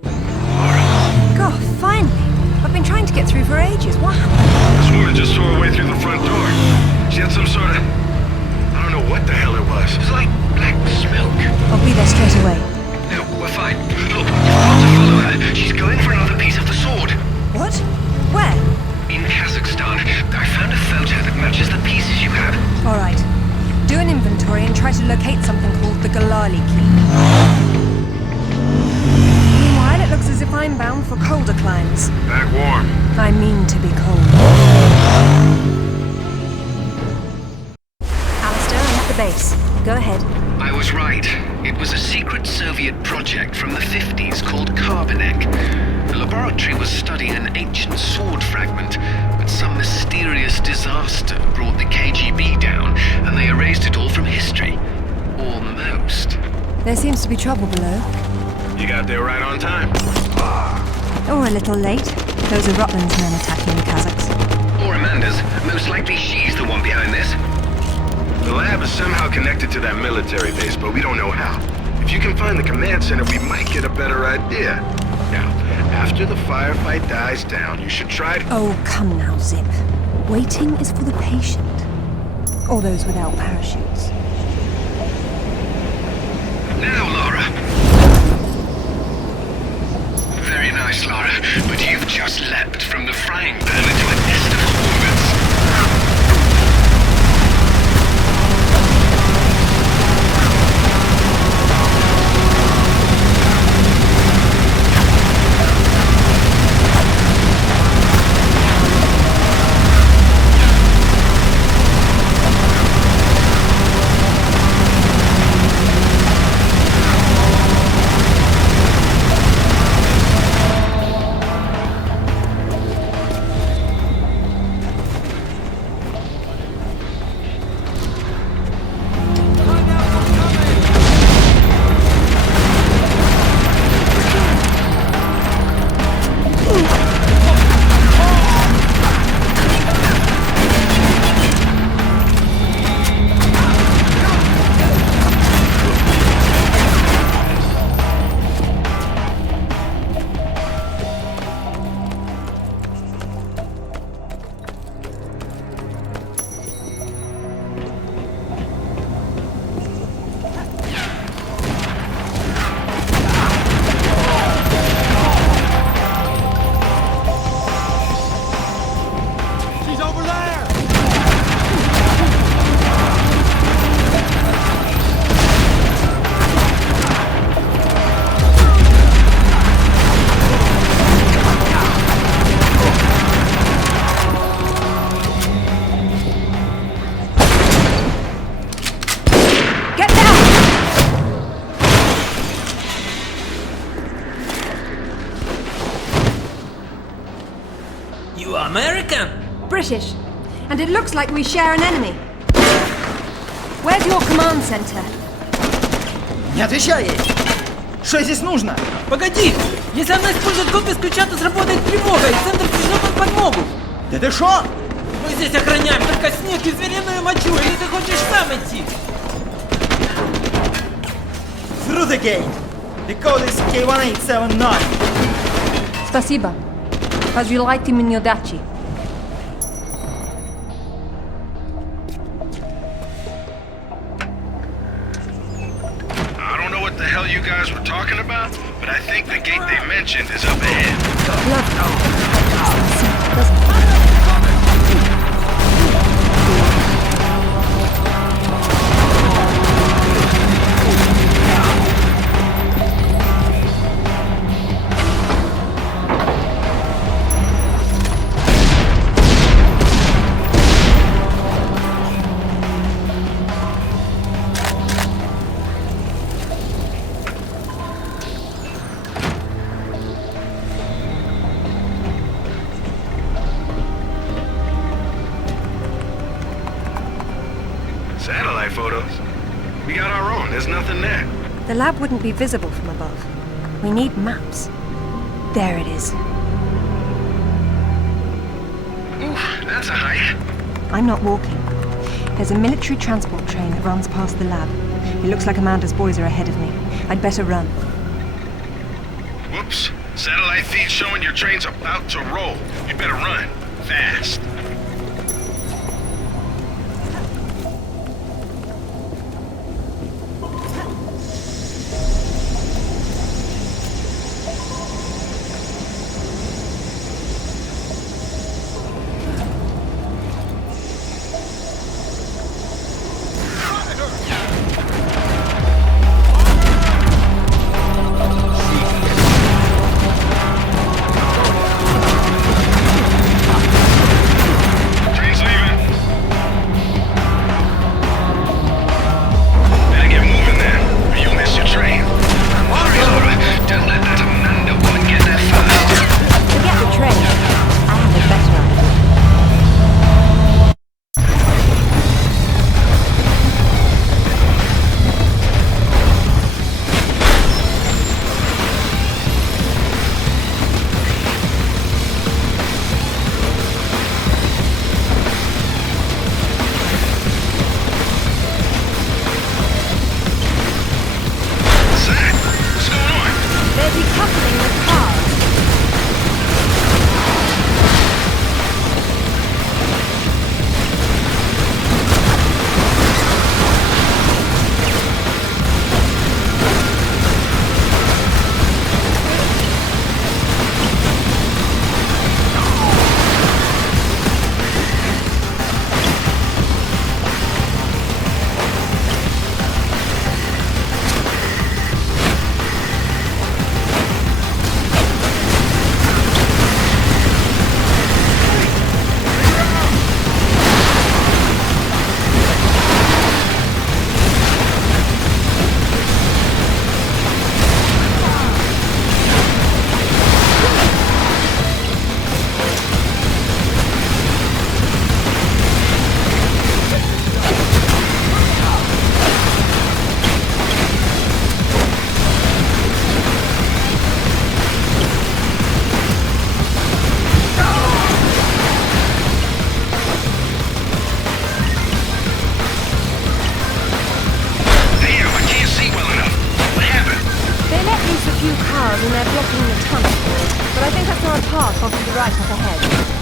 God, finally! I've been trying to get through for ages. What happened? This woman just tore her way through the front door. She had some sort of... I don't know what the hell it was. It's like black smoke. I'll be there straight away. No, we're fine. Look, you've got to follow her. She's going for another piece of the sword. What? Where? In Kazakhstan. I found a photo that matches the pieces you have. All right. Do an inventory and try to locate something called the Ghalali Key. Meanwhile, it looks as if I'm bound for colder climes. Back warm. I mean to be cold. Alistair, I'm at the base. Go ahead. I was right. It was a secret Soviet project from the 50s called Carbonek. The laboratory was studying an ancient sword fragment, but some mysterious disaster brought the KGB down, and they erased it all from history. Almost. There seems to be trouble below. You got there right on time. Or a little late. Those are Rutland's men attacking the Kazakhs. Or Amanda's. Most likely she's the one behind this. The lab is somehow connected to that military base, but we don't know how. If you can find the command center, we might get a better idea. Now, after the firefight dies down, you should try to... Oh, come now, Zip. Waiting is for the patient. Or those without parachutes. Now, Laura. Very nice, Laura, but you've just leapt from the frying pan into a nest of hornets. American? British. And it looks like we share an enemy. Where's your command center? Не отвечай ей! Что здесь нужно? Погоди! Если она использует код без ключа, то сработает тревога, и центр пришлет нам подмогу! Да ты шо? Мы здесь охраняем только снег и звериную мочу, или ты хочешь сам идти? Through the gate! The code is K1879! Спасибо. Разжилайте мне удачи. I don't know what the hell you guys were talking about, but I think the gate they mentioned is up ahead. Satellite photos? We got our own. There's nothing there. The lab wouldn't be visible from above. We need maps. There it is. Oof, that's a hike. I'm not walking. There's a military transport train that runs past the lab. It looks like Amanda's boys are ahead of me. I'd better run. Whoops. Satellite feed showing your train's about to roll. You better run. Fast. and they're blocking the tunnel. But I think I saw a path off to the right up ahead.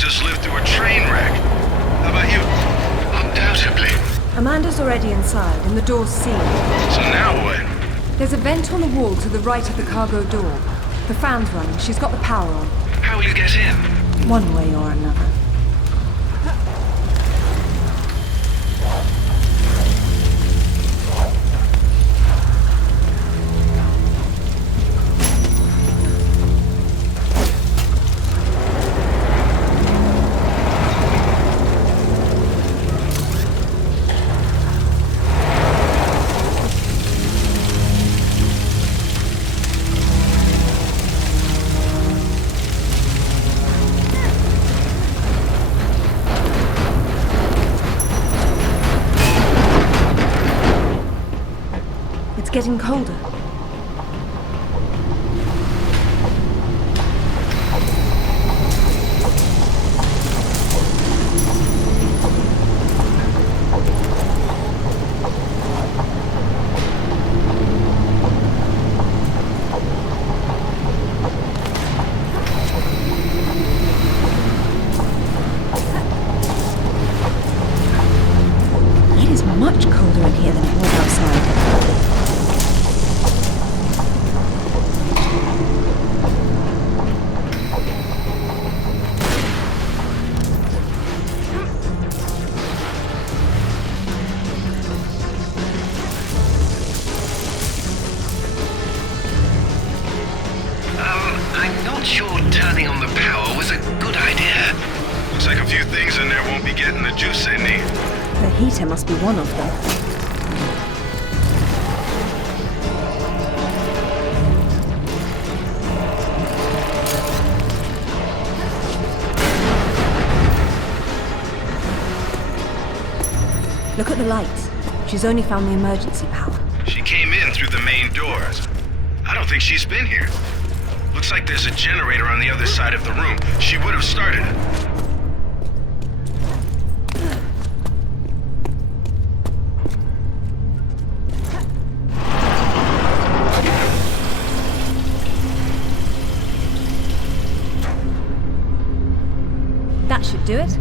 just lived through a train wreck. How about you? Undoubtedly. Amanda's already inside, and the door's sealed. So now what? There's a vent on the wall to the right of the cargo door. The fan's running. She's got the power on. How will you get in? One way or another. It's getting colder. It is much colder in here than it was outside. I'm not sure turning on the power was a good idea. Looks like a few things in there won't be getting the juice they need. The heater must be one of them. Look at the lights. She's only found the emergency power. She came in through the main doors. I don't think she's been here. Looks like there's a generator on the other side of the room. She would have started it. That should do it.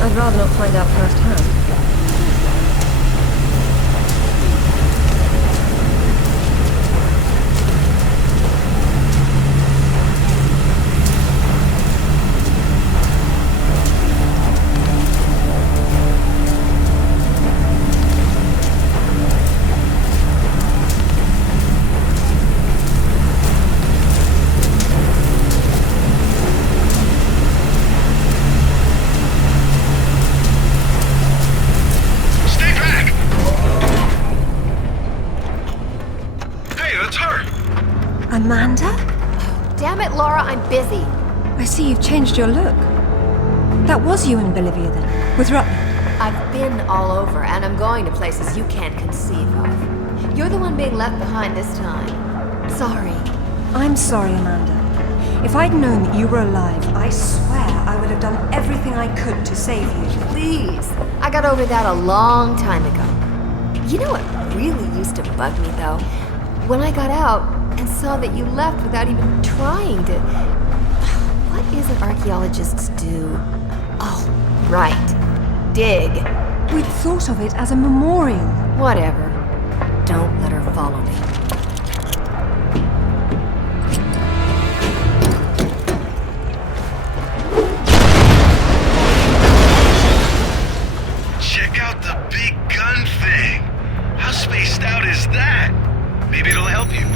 I'd rather not find out firsthand. Amanda? Damn it, Laura, I'm busy. I see you've changed your look. That was you in Bolivia then, with Rutland. I've been all over, and I'm going to places you can't conceive of. You're the one being left behind this time. Sorry. I'm sorry, Amanda. If I'd known that you were alive, I swear I would have done everything I could to save you. Please. I got over that a long time ago. You know what really used to bug me, though? When I got out and saw that you left without even trying to... What is it archaeologists do? Oh, right. Dig. We'd thought of it as a memorial. Whatever. Don't let her follow me. Check out the big gun thing. How spaced out is that? Maybe it'll help you.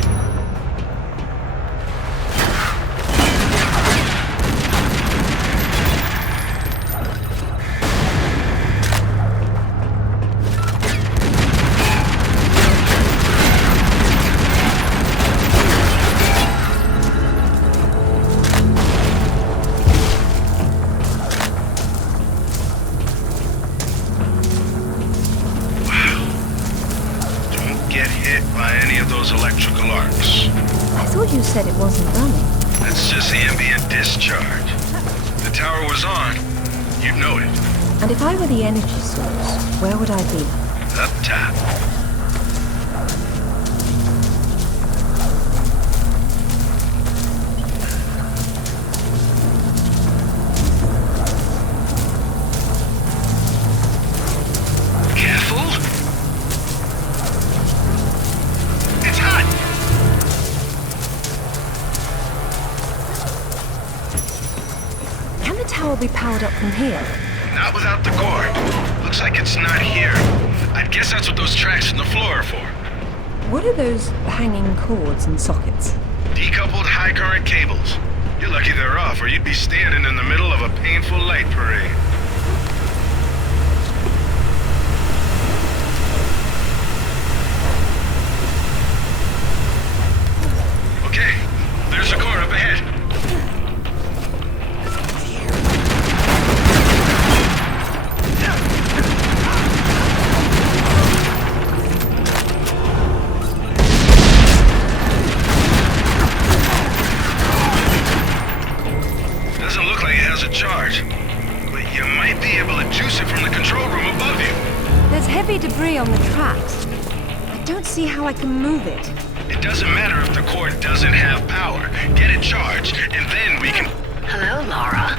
said it wasn't running. That's just ambient discharge. If the tower was on, you'd know it. And if I were the energy source, where would I be? Up top. Careful! It's hot! Can the tower be powered up from here? Not without the core. Looks like it's not here. I guess that's what those tracks in the floor are for. What are those hanging cords and sockets? Decoupled high current cables. You're lucky they're off, or you'd be standing in the middle of a painful light parade. Okay, there's a core up ahead. Doesn't look like it has a charge, but you might be able to juice it from the control room above you. There's heavy debris on the tracks. I don't see how I can move it. It doesn't matter if the core doesn't have power. Get it charged, and then we can... Hello, Laura.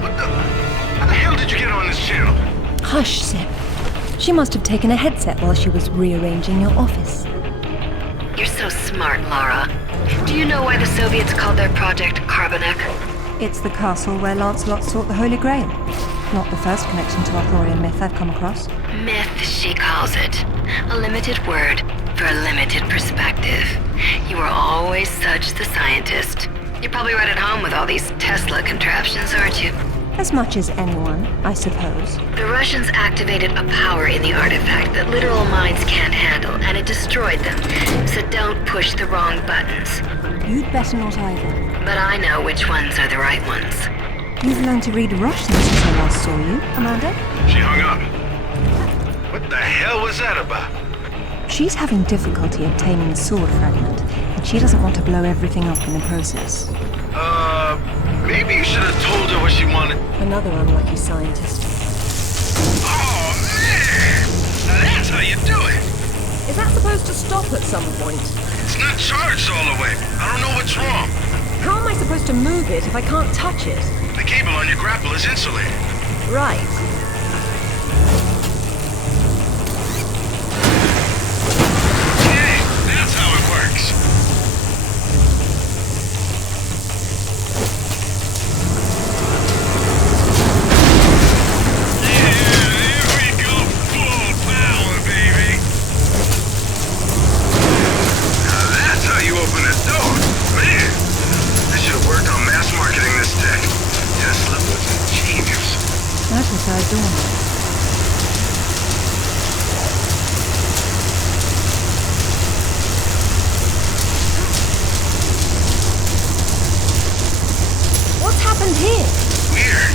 What the... How the hell did you get on this channel? Hush, Sip. She must have taken a headset while she was rearranging your office. You're so smart, Laura. Do you know why the Soviets called their project Carbonek? It's the castle where Lancelot sought the Holy Grail. Not the first connection to Arthurian myth I've come across. Myth, she calls it. A limited word for a limited perspective. You are always such the scientist. You're probably right at home with all these Tesla contraptions, aren't you? As much as anyone, I suppose. The Russians activated a power in the artifact that literal minds can't handle, and it destroyed them. So don't push the wrong buttons. You'd better not either. But I know which ones are the right ones. You've learned to read Russian since I last saw you, Amanda. She hung up. What the hell was that about? She's having difficulty obtaining the sword fragment, and she doesn't want to blow everything up in the process. Maybe you should have told her what she wanted. Another unlucky scientist. Oh, man! Now that's how you do it! Is that supposed to stop at some point? It's not charged all the way. I don't know what's wrong. How am I supposed to move it if I can't touch it? The cable on your grapple is insulated. Right. Okay, that's how it works. Yeah, here we go, full power, baby. Now that's how you open a door. Man, they should have worked on mass marketing this tech. Tesla was a genius. That was our dawn. What's happened here? Weird.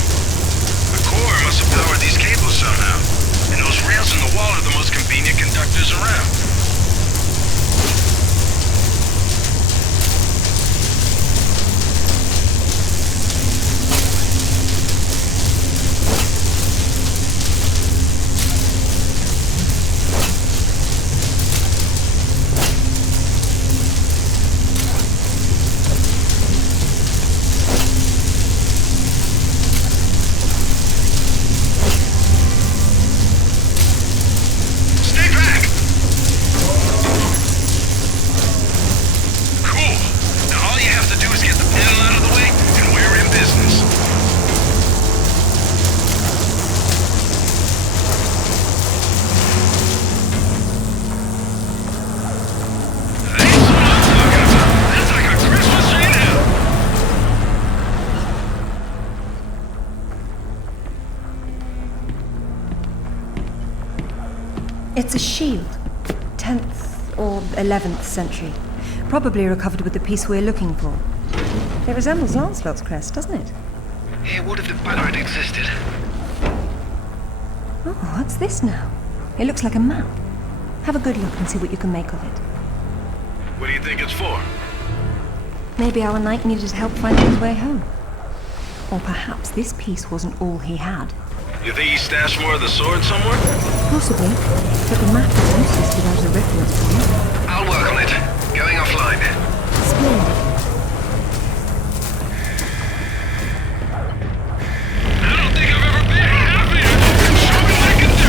The core must have powered these cables somehow. And those rails in the wall are the most convenient conductors around. Stay back! Cool. Now all you have to do is get the panel out of the way, and we're in business. That's what I'm talking about. That's like a Christmas tree now. It's a shield. 10th or 11th century. Probably recovered with the piece we're looking for. It resembles Lancelot's crest, doesn't it? Hey, what if the banner had existed? Oh, what's this now? It looks like a map. Have a good look and see what you can make of it. What do you think it's for? Maybe our knight needed help finding his way home. Or perhaps this piece wasn't all he had. You think he stashed more of the sword somewhere? Possibly, but the map is useless without a reference point. I'll work on it. Going offline. Splendid. I don't think I've ever been happier. Show me what I can do.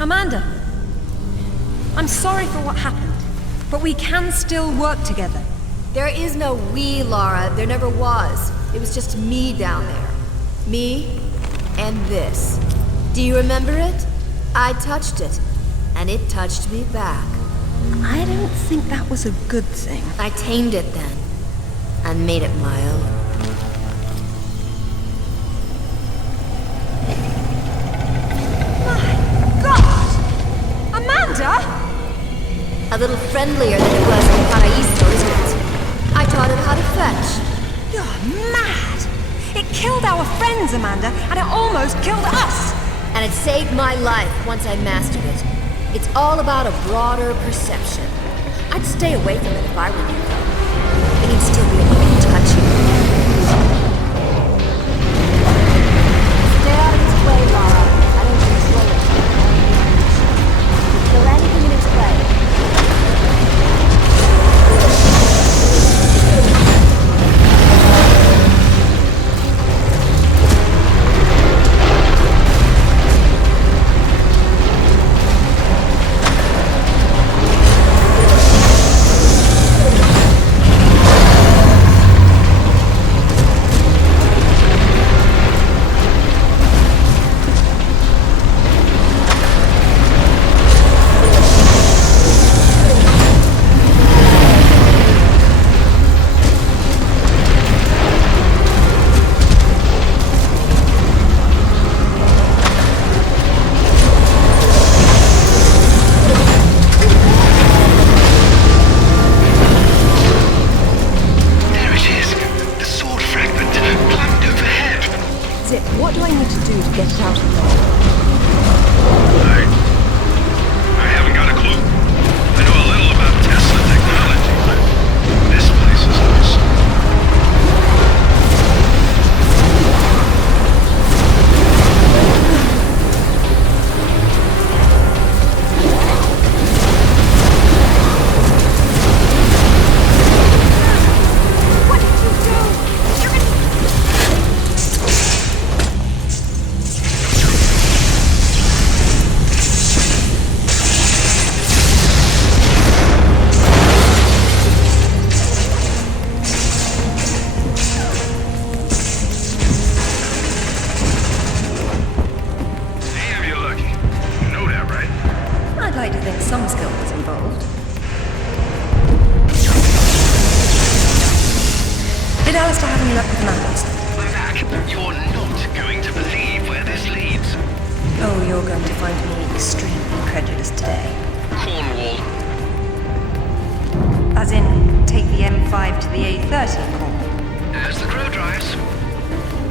Amanda! I'm sorry for what happened, but we can still work together. There is no we, Lara. There never was. It was just me down there. Me and this. Do you remember it? I touched it, and it touched me back. I don't think that was a good thing. I tamed it then, and made it my own. A little friendlier than it was in Paraiso, isn't it? I taught it how to fetch. You're mad! It killed our friends, Amanda, and it almost killed us! And it saved my life once I mastered it. It's all about a broader perception. I'd stay away from it if I were you, though. And you'd still be able to touch you. Stay out of its way, Lara. I don't control it. Kill anything in its way.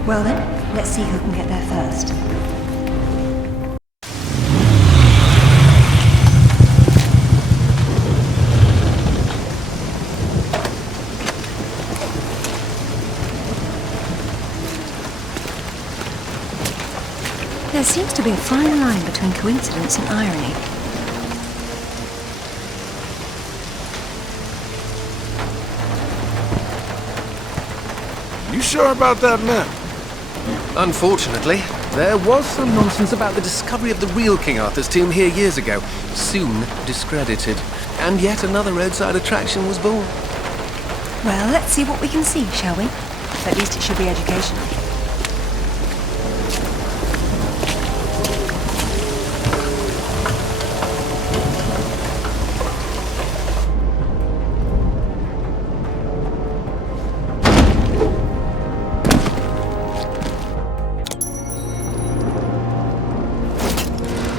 Well then, let's see who can get there first. There seems to be a fine line between coincidence and irony. You sure about that map? Unfortunately, there was some nonsense about the discovery of the real King Arthur's tomb here years ago, soon discredited. And yet another roadside attraction was born. Well, let's see what we can see, shall we? At least it should be educational.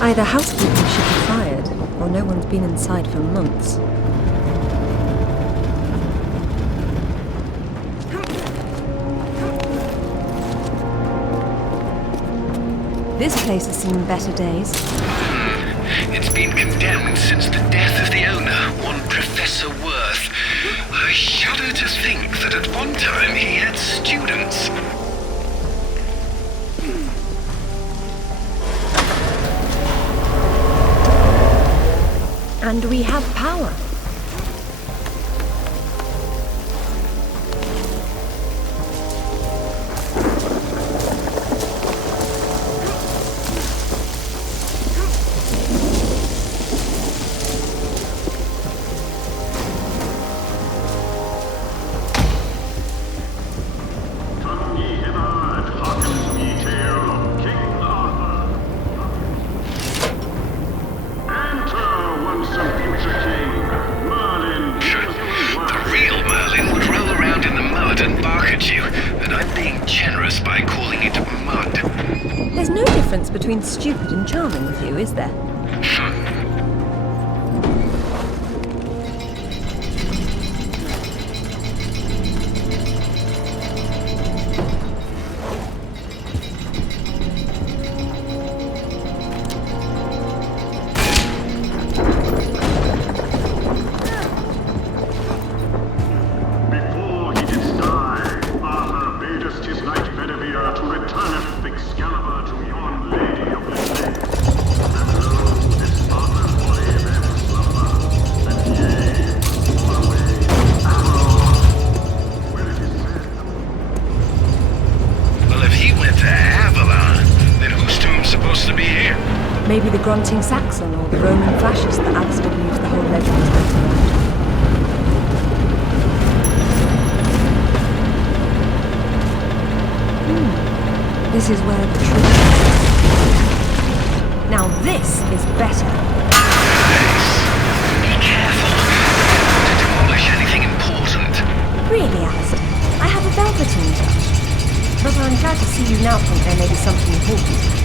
Either housekeeping should be fired, or no one's been inside for months. This place has seen better days. It's been condemned since the death of the owner, one Professor Worth. I shudder to think that at one time he had students. And we have power. Between stupid and charming with you, is there? Before he did die, Arthur badest his knight Bedivere to return Excalibur to yon lady of the lake. And lo, this Arthur's body then slumber, and yea, far away, Avalon, where it is said. Well, if he went to Avalon, then whose tomb's supposed to be here? Maybe the grunting Saxon or the Roman fascist that Alistair believes the whole legend is built around. This is where the truth is. Now this is better. Nice. Be careful. Don't demolish anything important. Really, Alistair, I have a velveteen touch. But I'm glad to see you now think there may be something important.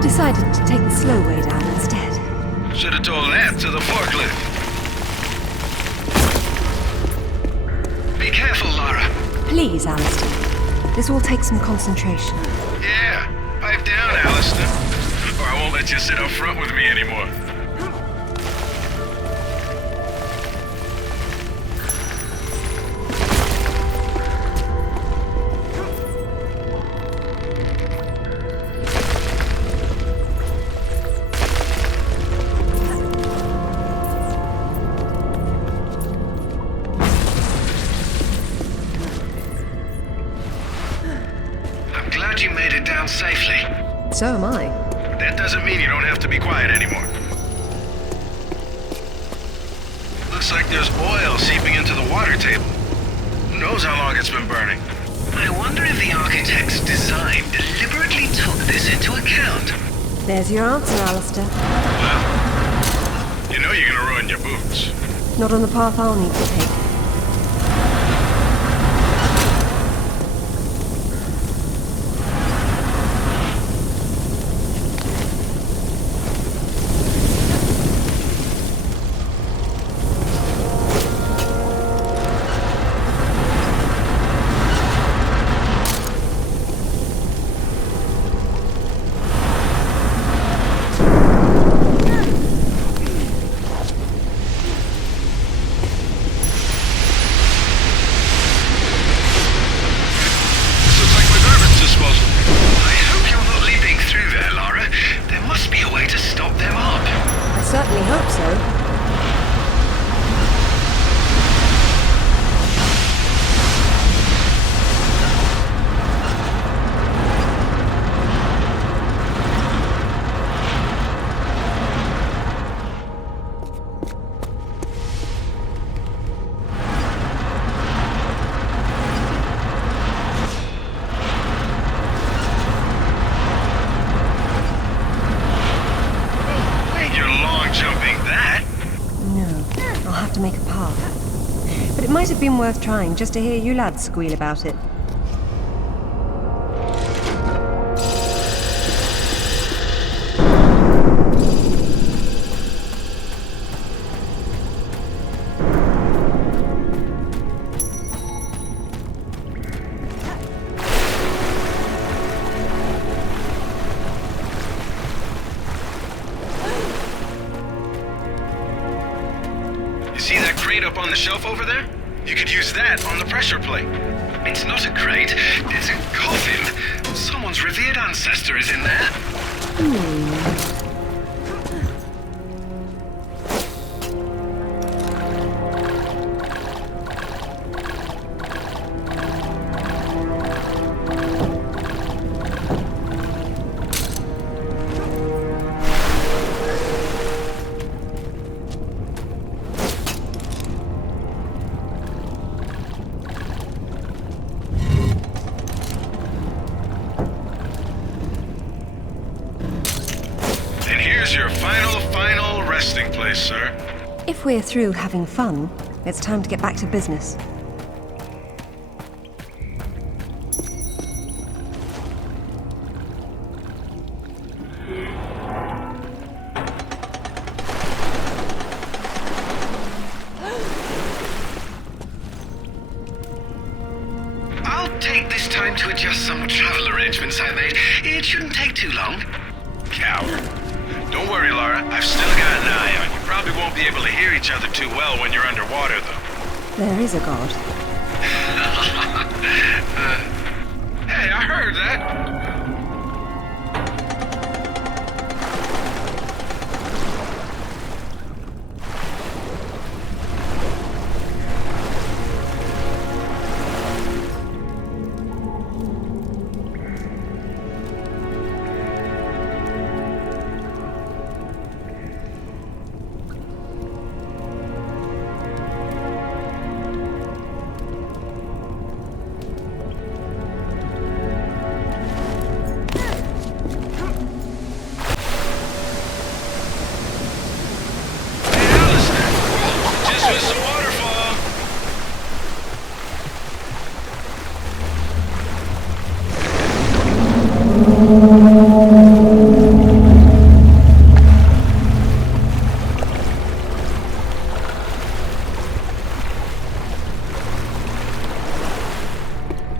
Decided to take the slow way down instead. Should have told that to the forklift. Be careful, Lara. Please, Alistair. This will take some concentration. Yeah, pipe down, Alistair. Or I won't let you sit up front with me anymore. You made it down safely. So am I. That doesn't mean you don't have to be quiet anymore. Looks like there's oil seeping into the water table. Who knows how long it's been burning? I wonder if the architect's design deliberately took this into account. There's your answer, Alistair. Well, you know you're gonna ruin your boots. Not on the path I'll need to take. might have been worth trying just to hear you lads squeal about it. See that crate up on the shelf over there? You could use that on the pressure plate. It's not a crate, it's a coffin. Someone's revered ancestor is in there. Your final resting place, sir. If we're through having fun, it's time to get back to business. I'll take this time to adjust some travel arrangements I made. It shouldn't take too long. Coward. Don't worry, Lara. I've still got an eye on you. Probably won't be able to hear each other too well when you're underwater, though. There is a god. Hey, I heard that.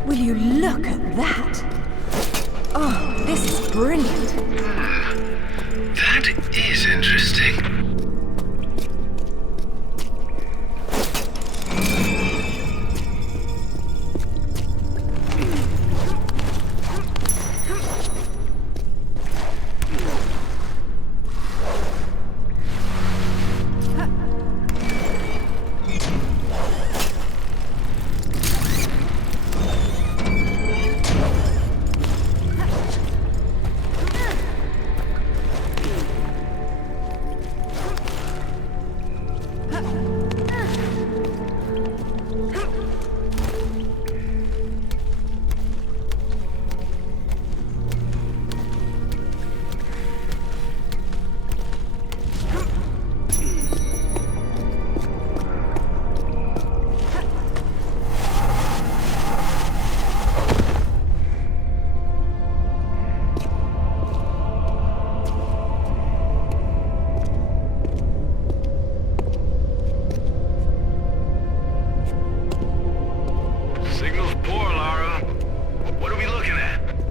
Will you look at that? Oh, this is brilliant. That is interesting.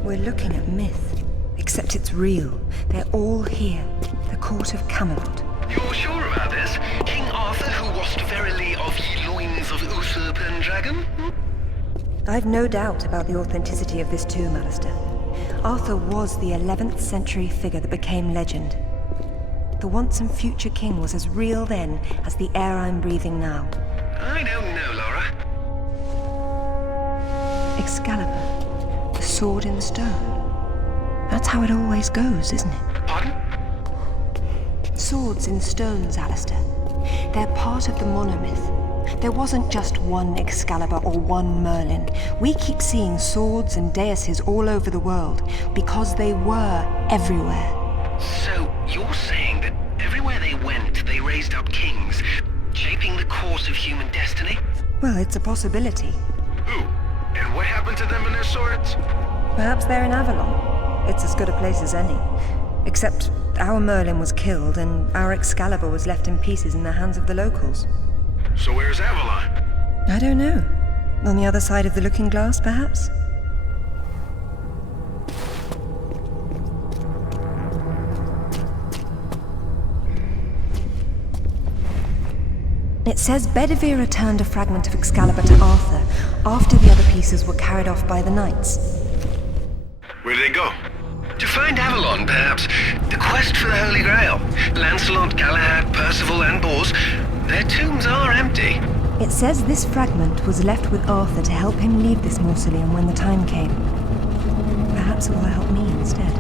We're looking at myth, except it's real. They're all here. The court of Camelot. You're sure about this? King Arthur, who washed verily of ye loins of Uther Pendragon? I've no doubt about the authenticity of this tomb, Alistair. Arthur was the 11th century figure that became legend. The once and future king was as real then as the air I'm breathing now. I don't know, Laura. Excalibur. The sword in the stone. That's how it always goes, isn't it? Pardon? Swords in stones, Alistair. They're part of the monomyth. There wasn't just one Excalibur or one Merlin. We keep seeing swords and daises all over the world because they were everywhere. So, you're saying that everywhere they went, they raised up kings, shaping the course of human destiny? Well, it's a possibility. Who? And what happened to them and their swords? Perhaps they're in Avalon. It's as good a place as any. Except our Merlin was killed and our Excalibur was left in pieces in the hands of the locals. So where's Avalon? I don't know. On the other side of the looking glass, perhaps? It says Bedivere returned a fragment of Excalibur to Arthur after the other pieces were carried off by the knights. Where'd they go? To find Avalon, perhaps. The quest for the Holy Grail. Lancelot, Galahad, Percival, and Bors. Their tombs are empty. It says this fragment was left with Arthur to help him leave this mausoleum when the time came. Perhaps it will help me instead.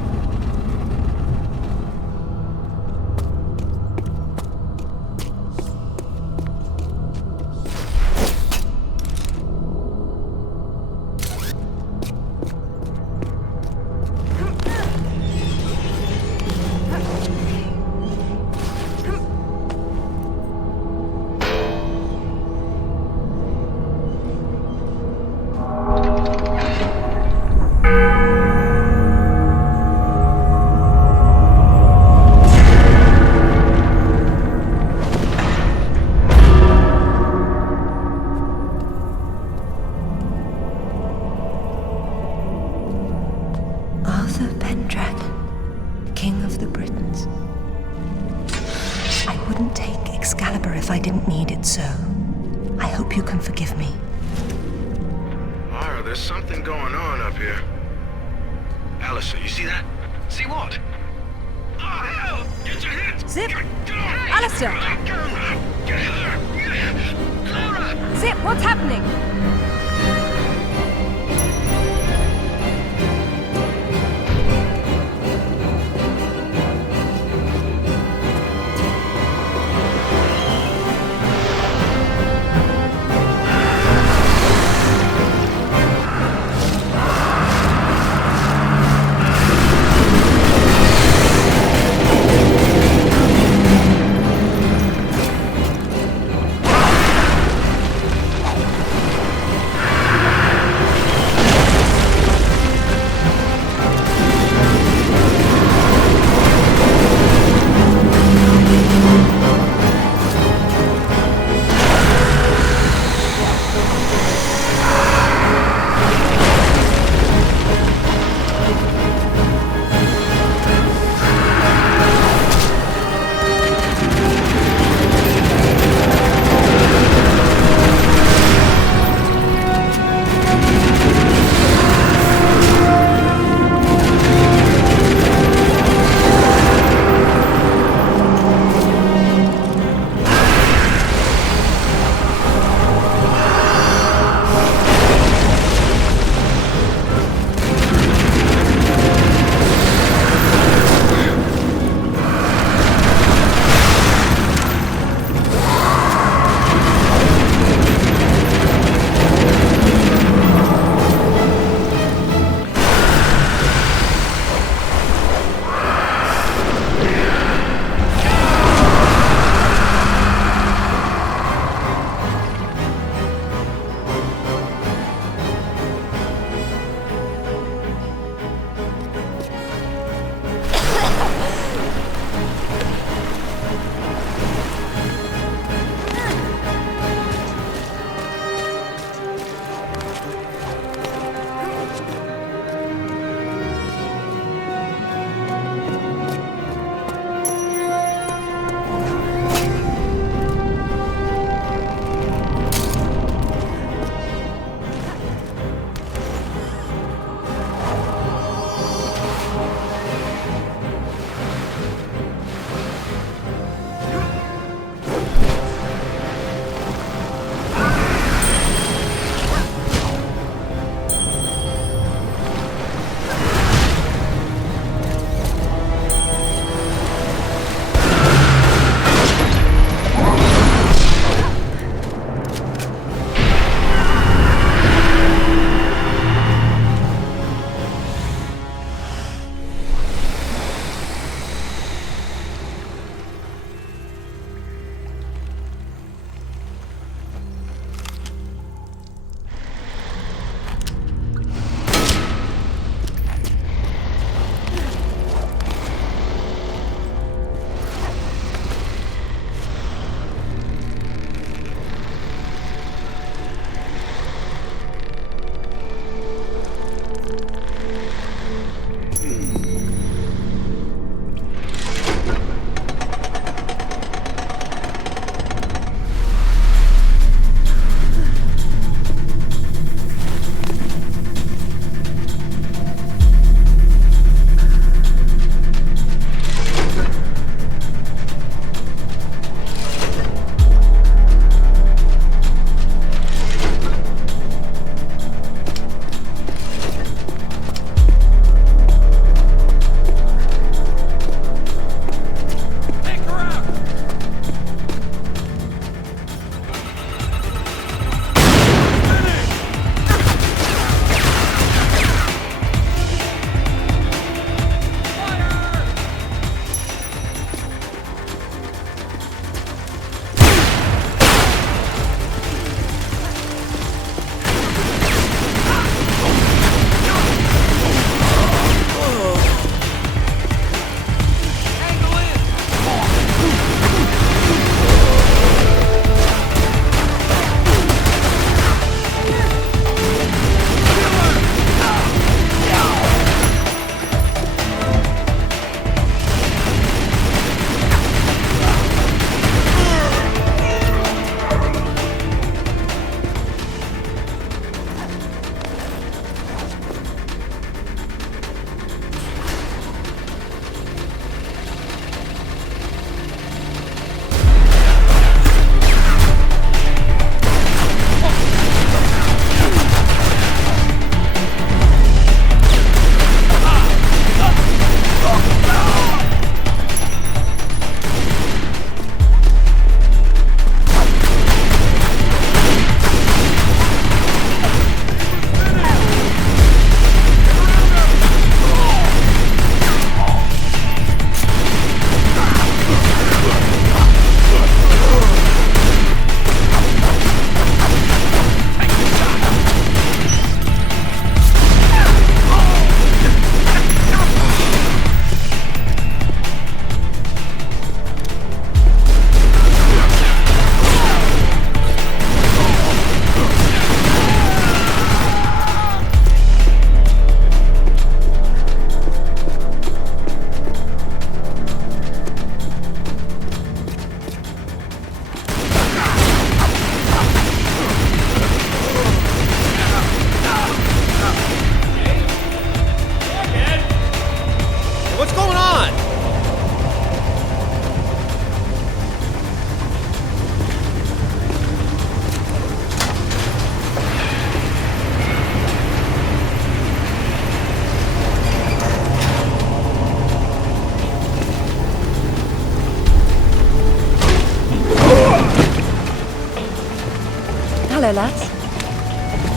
Hello, lads.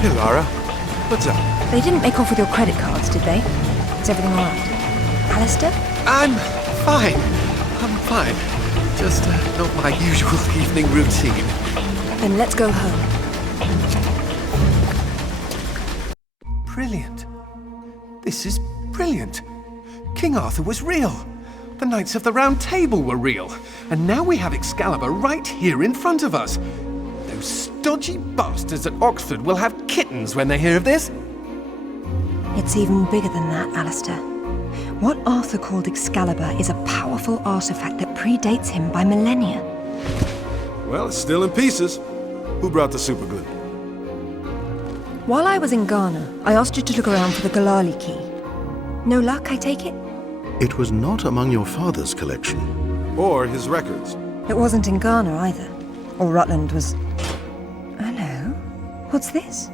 Hey, Lara. What's up? They didn't make off with your credit cards, did they? Is everything all right? Alistair? I'm fine. I'm fine. Just not my usual evening routine. Then let's go home. Brilliant. This is brilliant. King Arthur was real. The Knights of the Round Table were real. And now we have Excalibur right here in front of us. Those stodgy bastards at Oxford will have kittens when they hear of this. It's even bigger than that, Alistair. What Arthur called Excalibur is a powerful artifact that predates him by millennia. Well, it's still in pieces. Who brought the superglue? While I was in Ghana, I asked you to look around for the Ghalali Key. No luck, I take it? It was not among your father's collection. Or his records. It wasn't in Ghana either. Or Rutland was... Hello? What's this?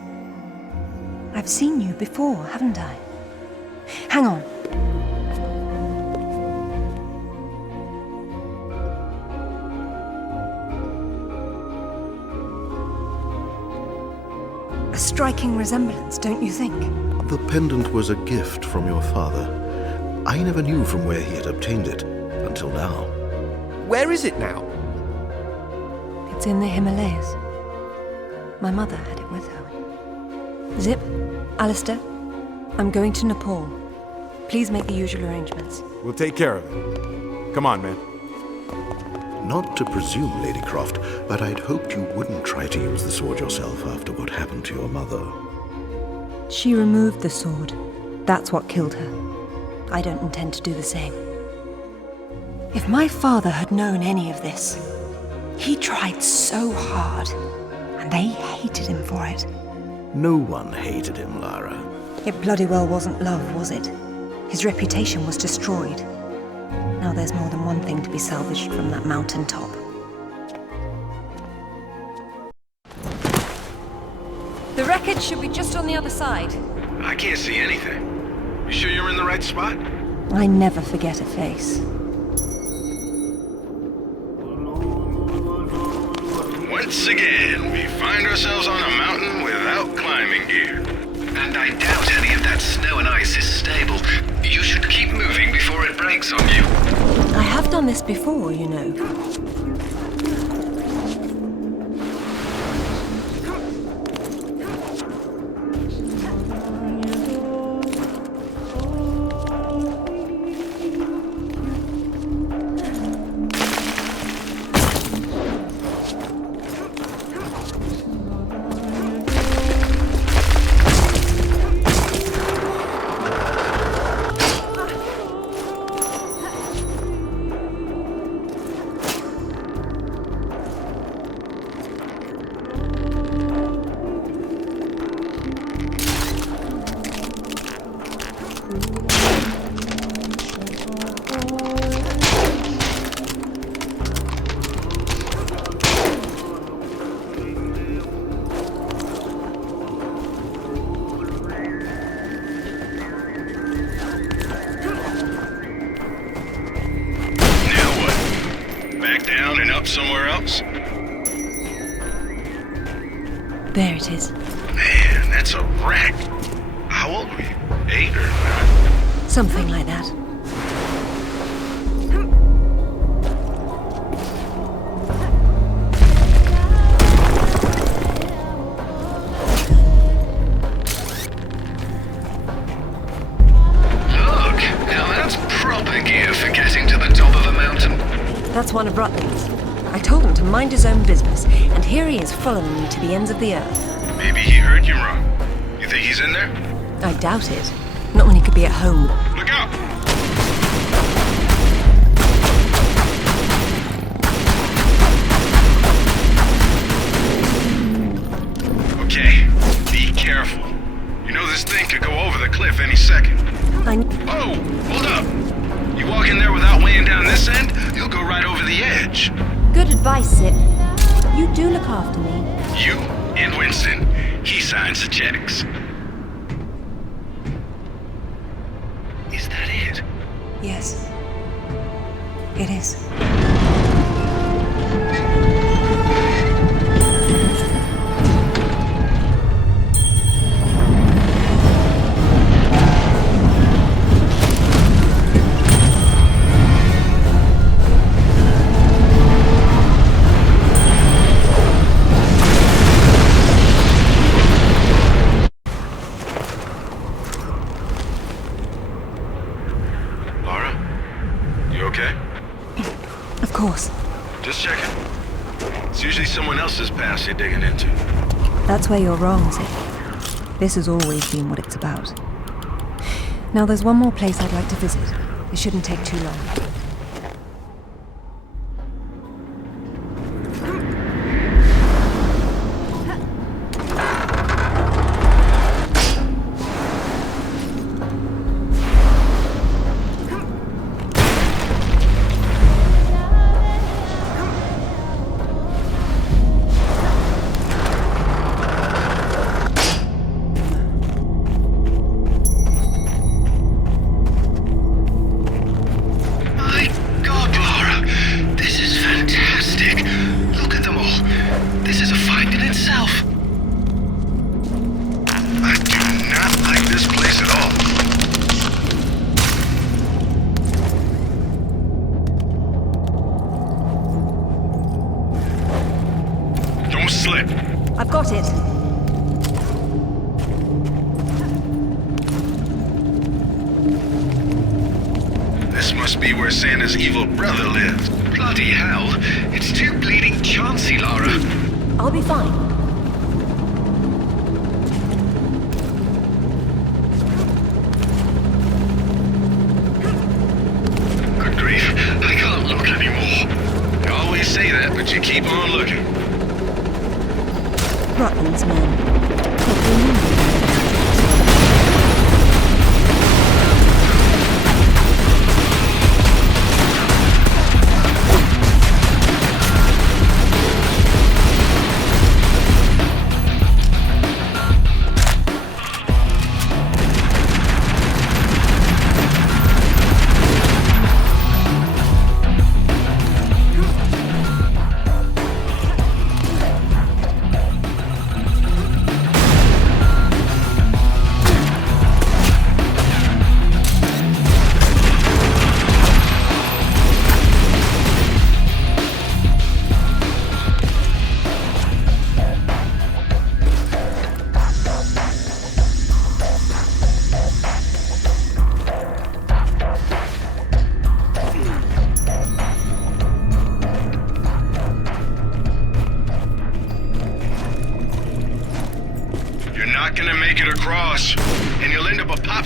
I've seen you before, haven't I? Hang on. A striking resemblance, don't you think? The pendant was a gift from your father. I never knew from where he had obtained it, until now. Where is it now? It's in the Himalayas. My mother had it with her. Zip, Alistair, I'm going to Nepal. Please make the usual arrangements. We'll take care of it. Come on, man. Not to presume, Lady Croft, but I'd hoped you wouldn't try to use the sword yourself after what happened to your mother. She removed the sword. That's what killed her. I don't intend to do the same. If my father had known any of this, he tried so hard, and they hated him for it. No one hated him, Lara. It bloody well wasn't love, was it? His reputation was destroyed. Now there's more than one thing to be salvaged from that mountaintop. The wreckage should be just on the other side. I can't see anything. You sure you're in the right spot? I never forget a face. Once again, we find ourselves on a mountain without climbing gear. And I doubt any of that snow and ice is stable. You should keep moving before it breaks on you. I have done this before, you know. Somewhere else? There it is. Man, that's a wreck. How old were you? 8 or 9? Something like that. Look, now that's proper gear for getting to the top of a mountain. That's one of Rutland's. I told him to mind his own business, and here he is following me to the ends of the earth. Maybe he heard you wrong. You think he's in there? I doubt it. Not when he could be at home. Look out! Okay, be careful. You know this thing could go over the cliff any second. Oh, hold up! You walk in there without weighing down this end, you'll go right over the edge. Good advice, Sip. You do look after me. You and Winston. He signs the checks. Is that it? Yes. It is. okay? Of course. Just checking. It's usually someone else's past you're digging into. That's where you're wrong, Zip. This has always been what it's about. Now there's one more place I'd like to visit. It shouldn't take too long. I've got it. This must be where Santa's evil brother lives. Bloody hell. It's too bleeding chancy, Lara. I'll be fine. Good grief. I can't look anymore. You always say that, but you keep on looking. Rutland's men.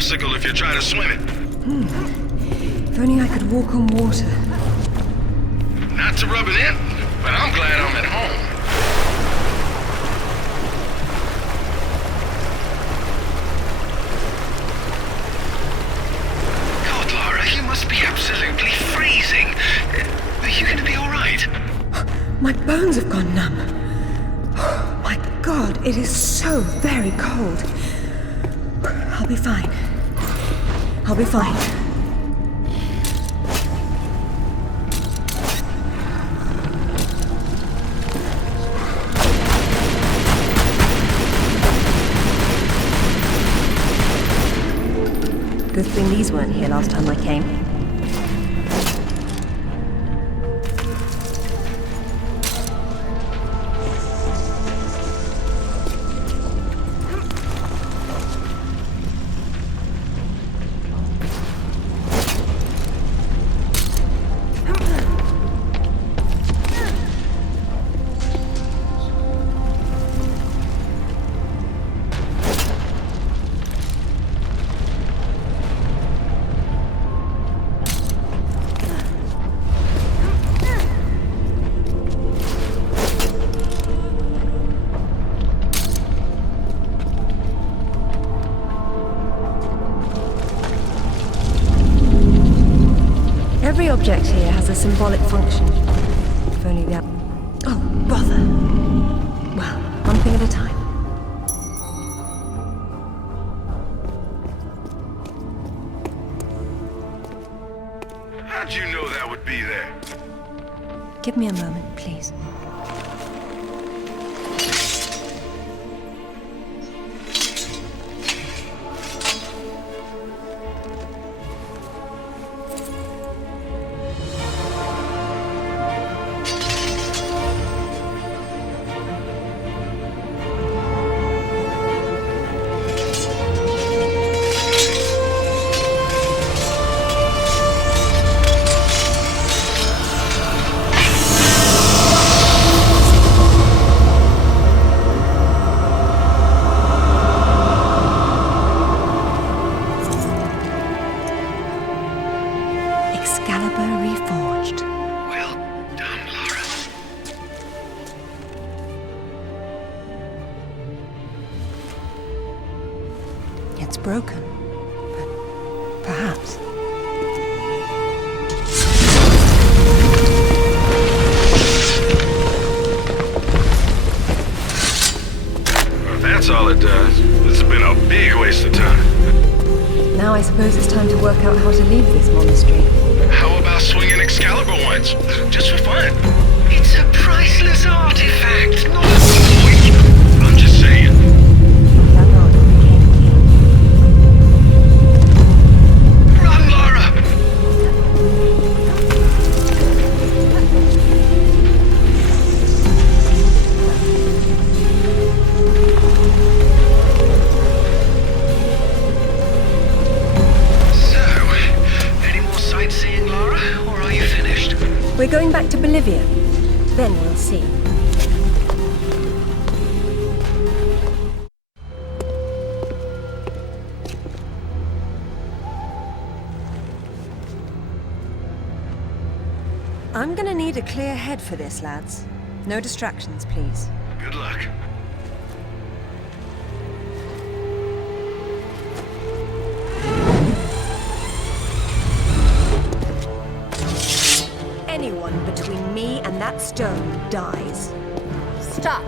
If you try to swim it. If only I could walk on water. Not to rub it in, but I'm glad I'm at home. God, Lara, you must be absolutely freezing. Are you going to be all right? My bones have gone numb. My God, it is so very cold. I'll be fine. I'll be fine. Good thing these weren't here last time I came. Every object here has a symbolic function. If only that... Oh, bother. Well, one thing at a time. How'd you know that would be there? Give me a moment, please. broken. But perhaps. Well, if that's all it does, this has been a big waste of time. Now I suppose it's time to work out how to leave this monastery. How about swinging Excalibur once? Just for fun. It's a priceless artifact, not a toy. I'm just saying. Run, Lara! Sightseeing, Lara, or are you finished? We're going back to Bolivia. Then we'll see. I'm gonna need a clear head for this, lads. No distractions, please. Good luck. Anyone between me and that stone dies. Stop!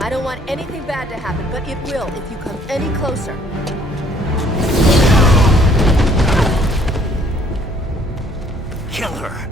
I don't want anything bad to happen, but it will if you come any closer. Kill her!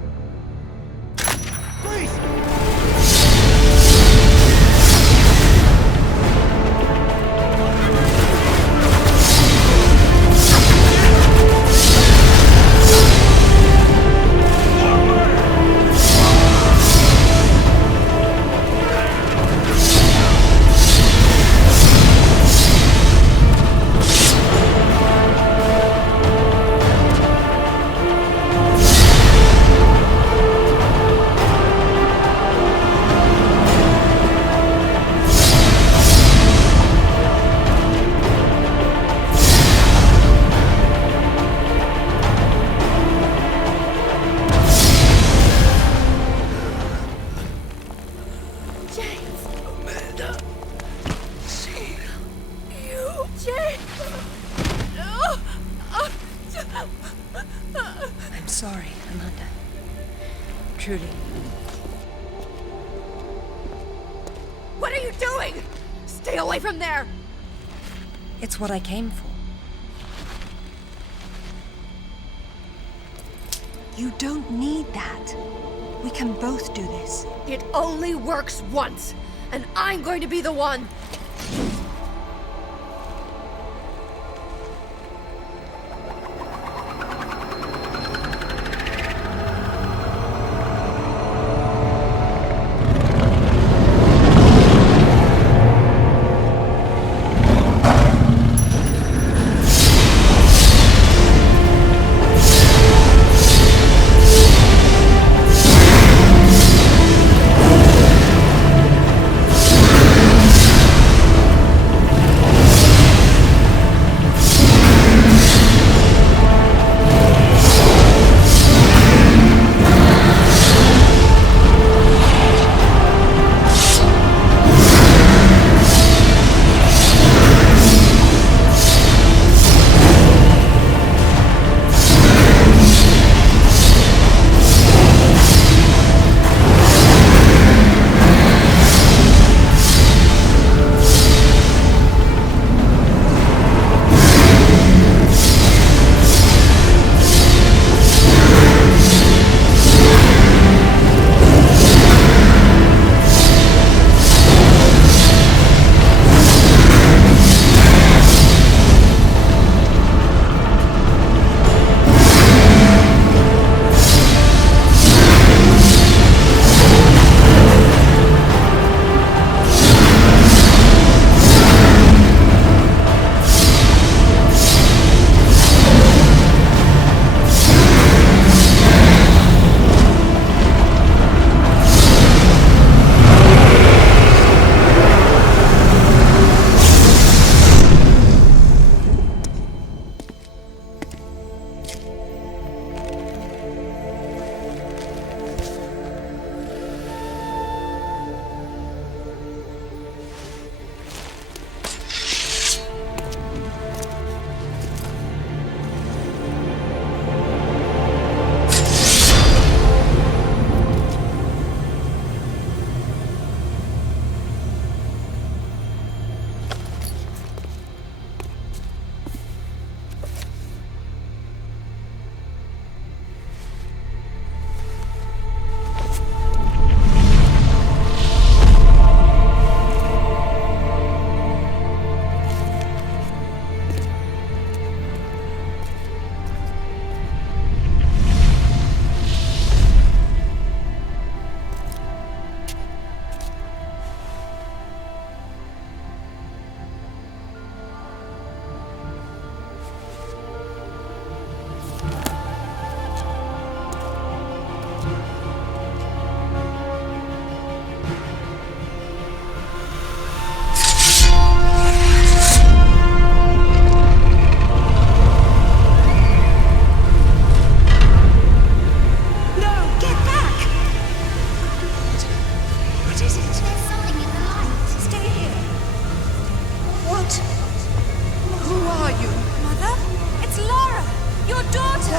I'm sorry, Amanda. Truly. What are you doing? Stay away from there! It's what I came for. You don't need that. We can both do this. It only works once, and I'm going to be the one!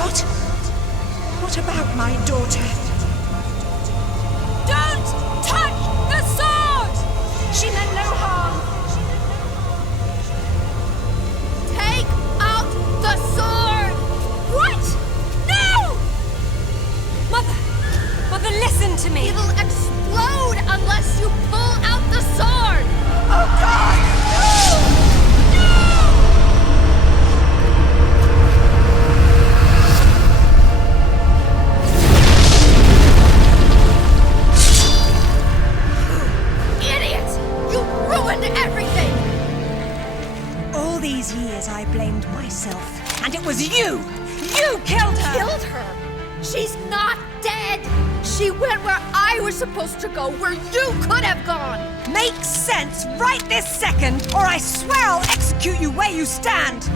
What? What about my daughter? Don't touch the sword! She meant no harm. Take out the sword! What? No! Mother, listen to me. It'll explode unless you pull out the sword! Oh, God! Everything! All these years I blamed myself, and it was you! You killed her! Killed her? She's not dead! She went where I was supposed to go, where you could have gone! Makes sense right this second, or I swear I'll execute you where you stand!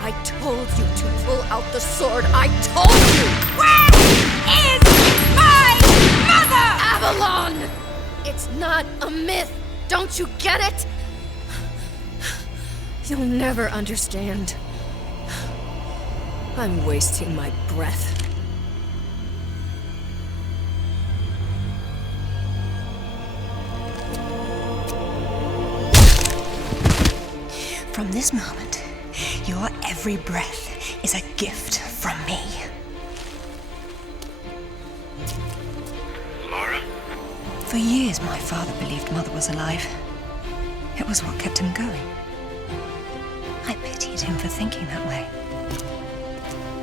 I told you to pull out the sword. I told you! Where is my mother? Avalon! It's not a myth. Don't you get it? You'll never understand. I'm wasting my breath. From this moment, your every breath is a gift from me. Laura? For years, my father believed Mother was alive. It was what kept him going. I pitied him for thinking that way.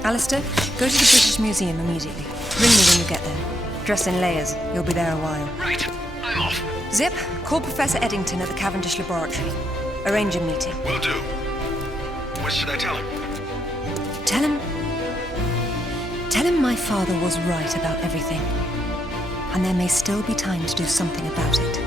Alistair, go to the British Museum immediately. Ring me when you get there. Dress in layers. You'll be there a while. Right. I'm off. Zip, call Professor Eddington at the Cavendish Laboratory. Arrange a meeting. Will do. What should I tell him? Tell him my father was right about everything. And there may still be time to do something about it.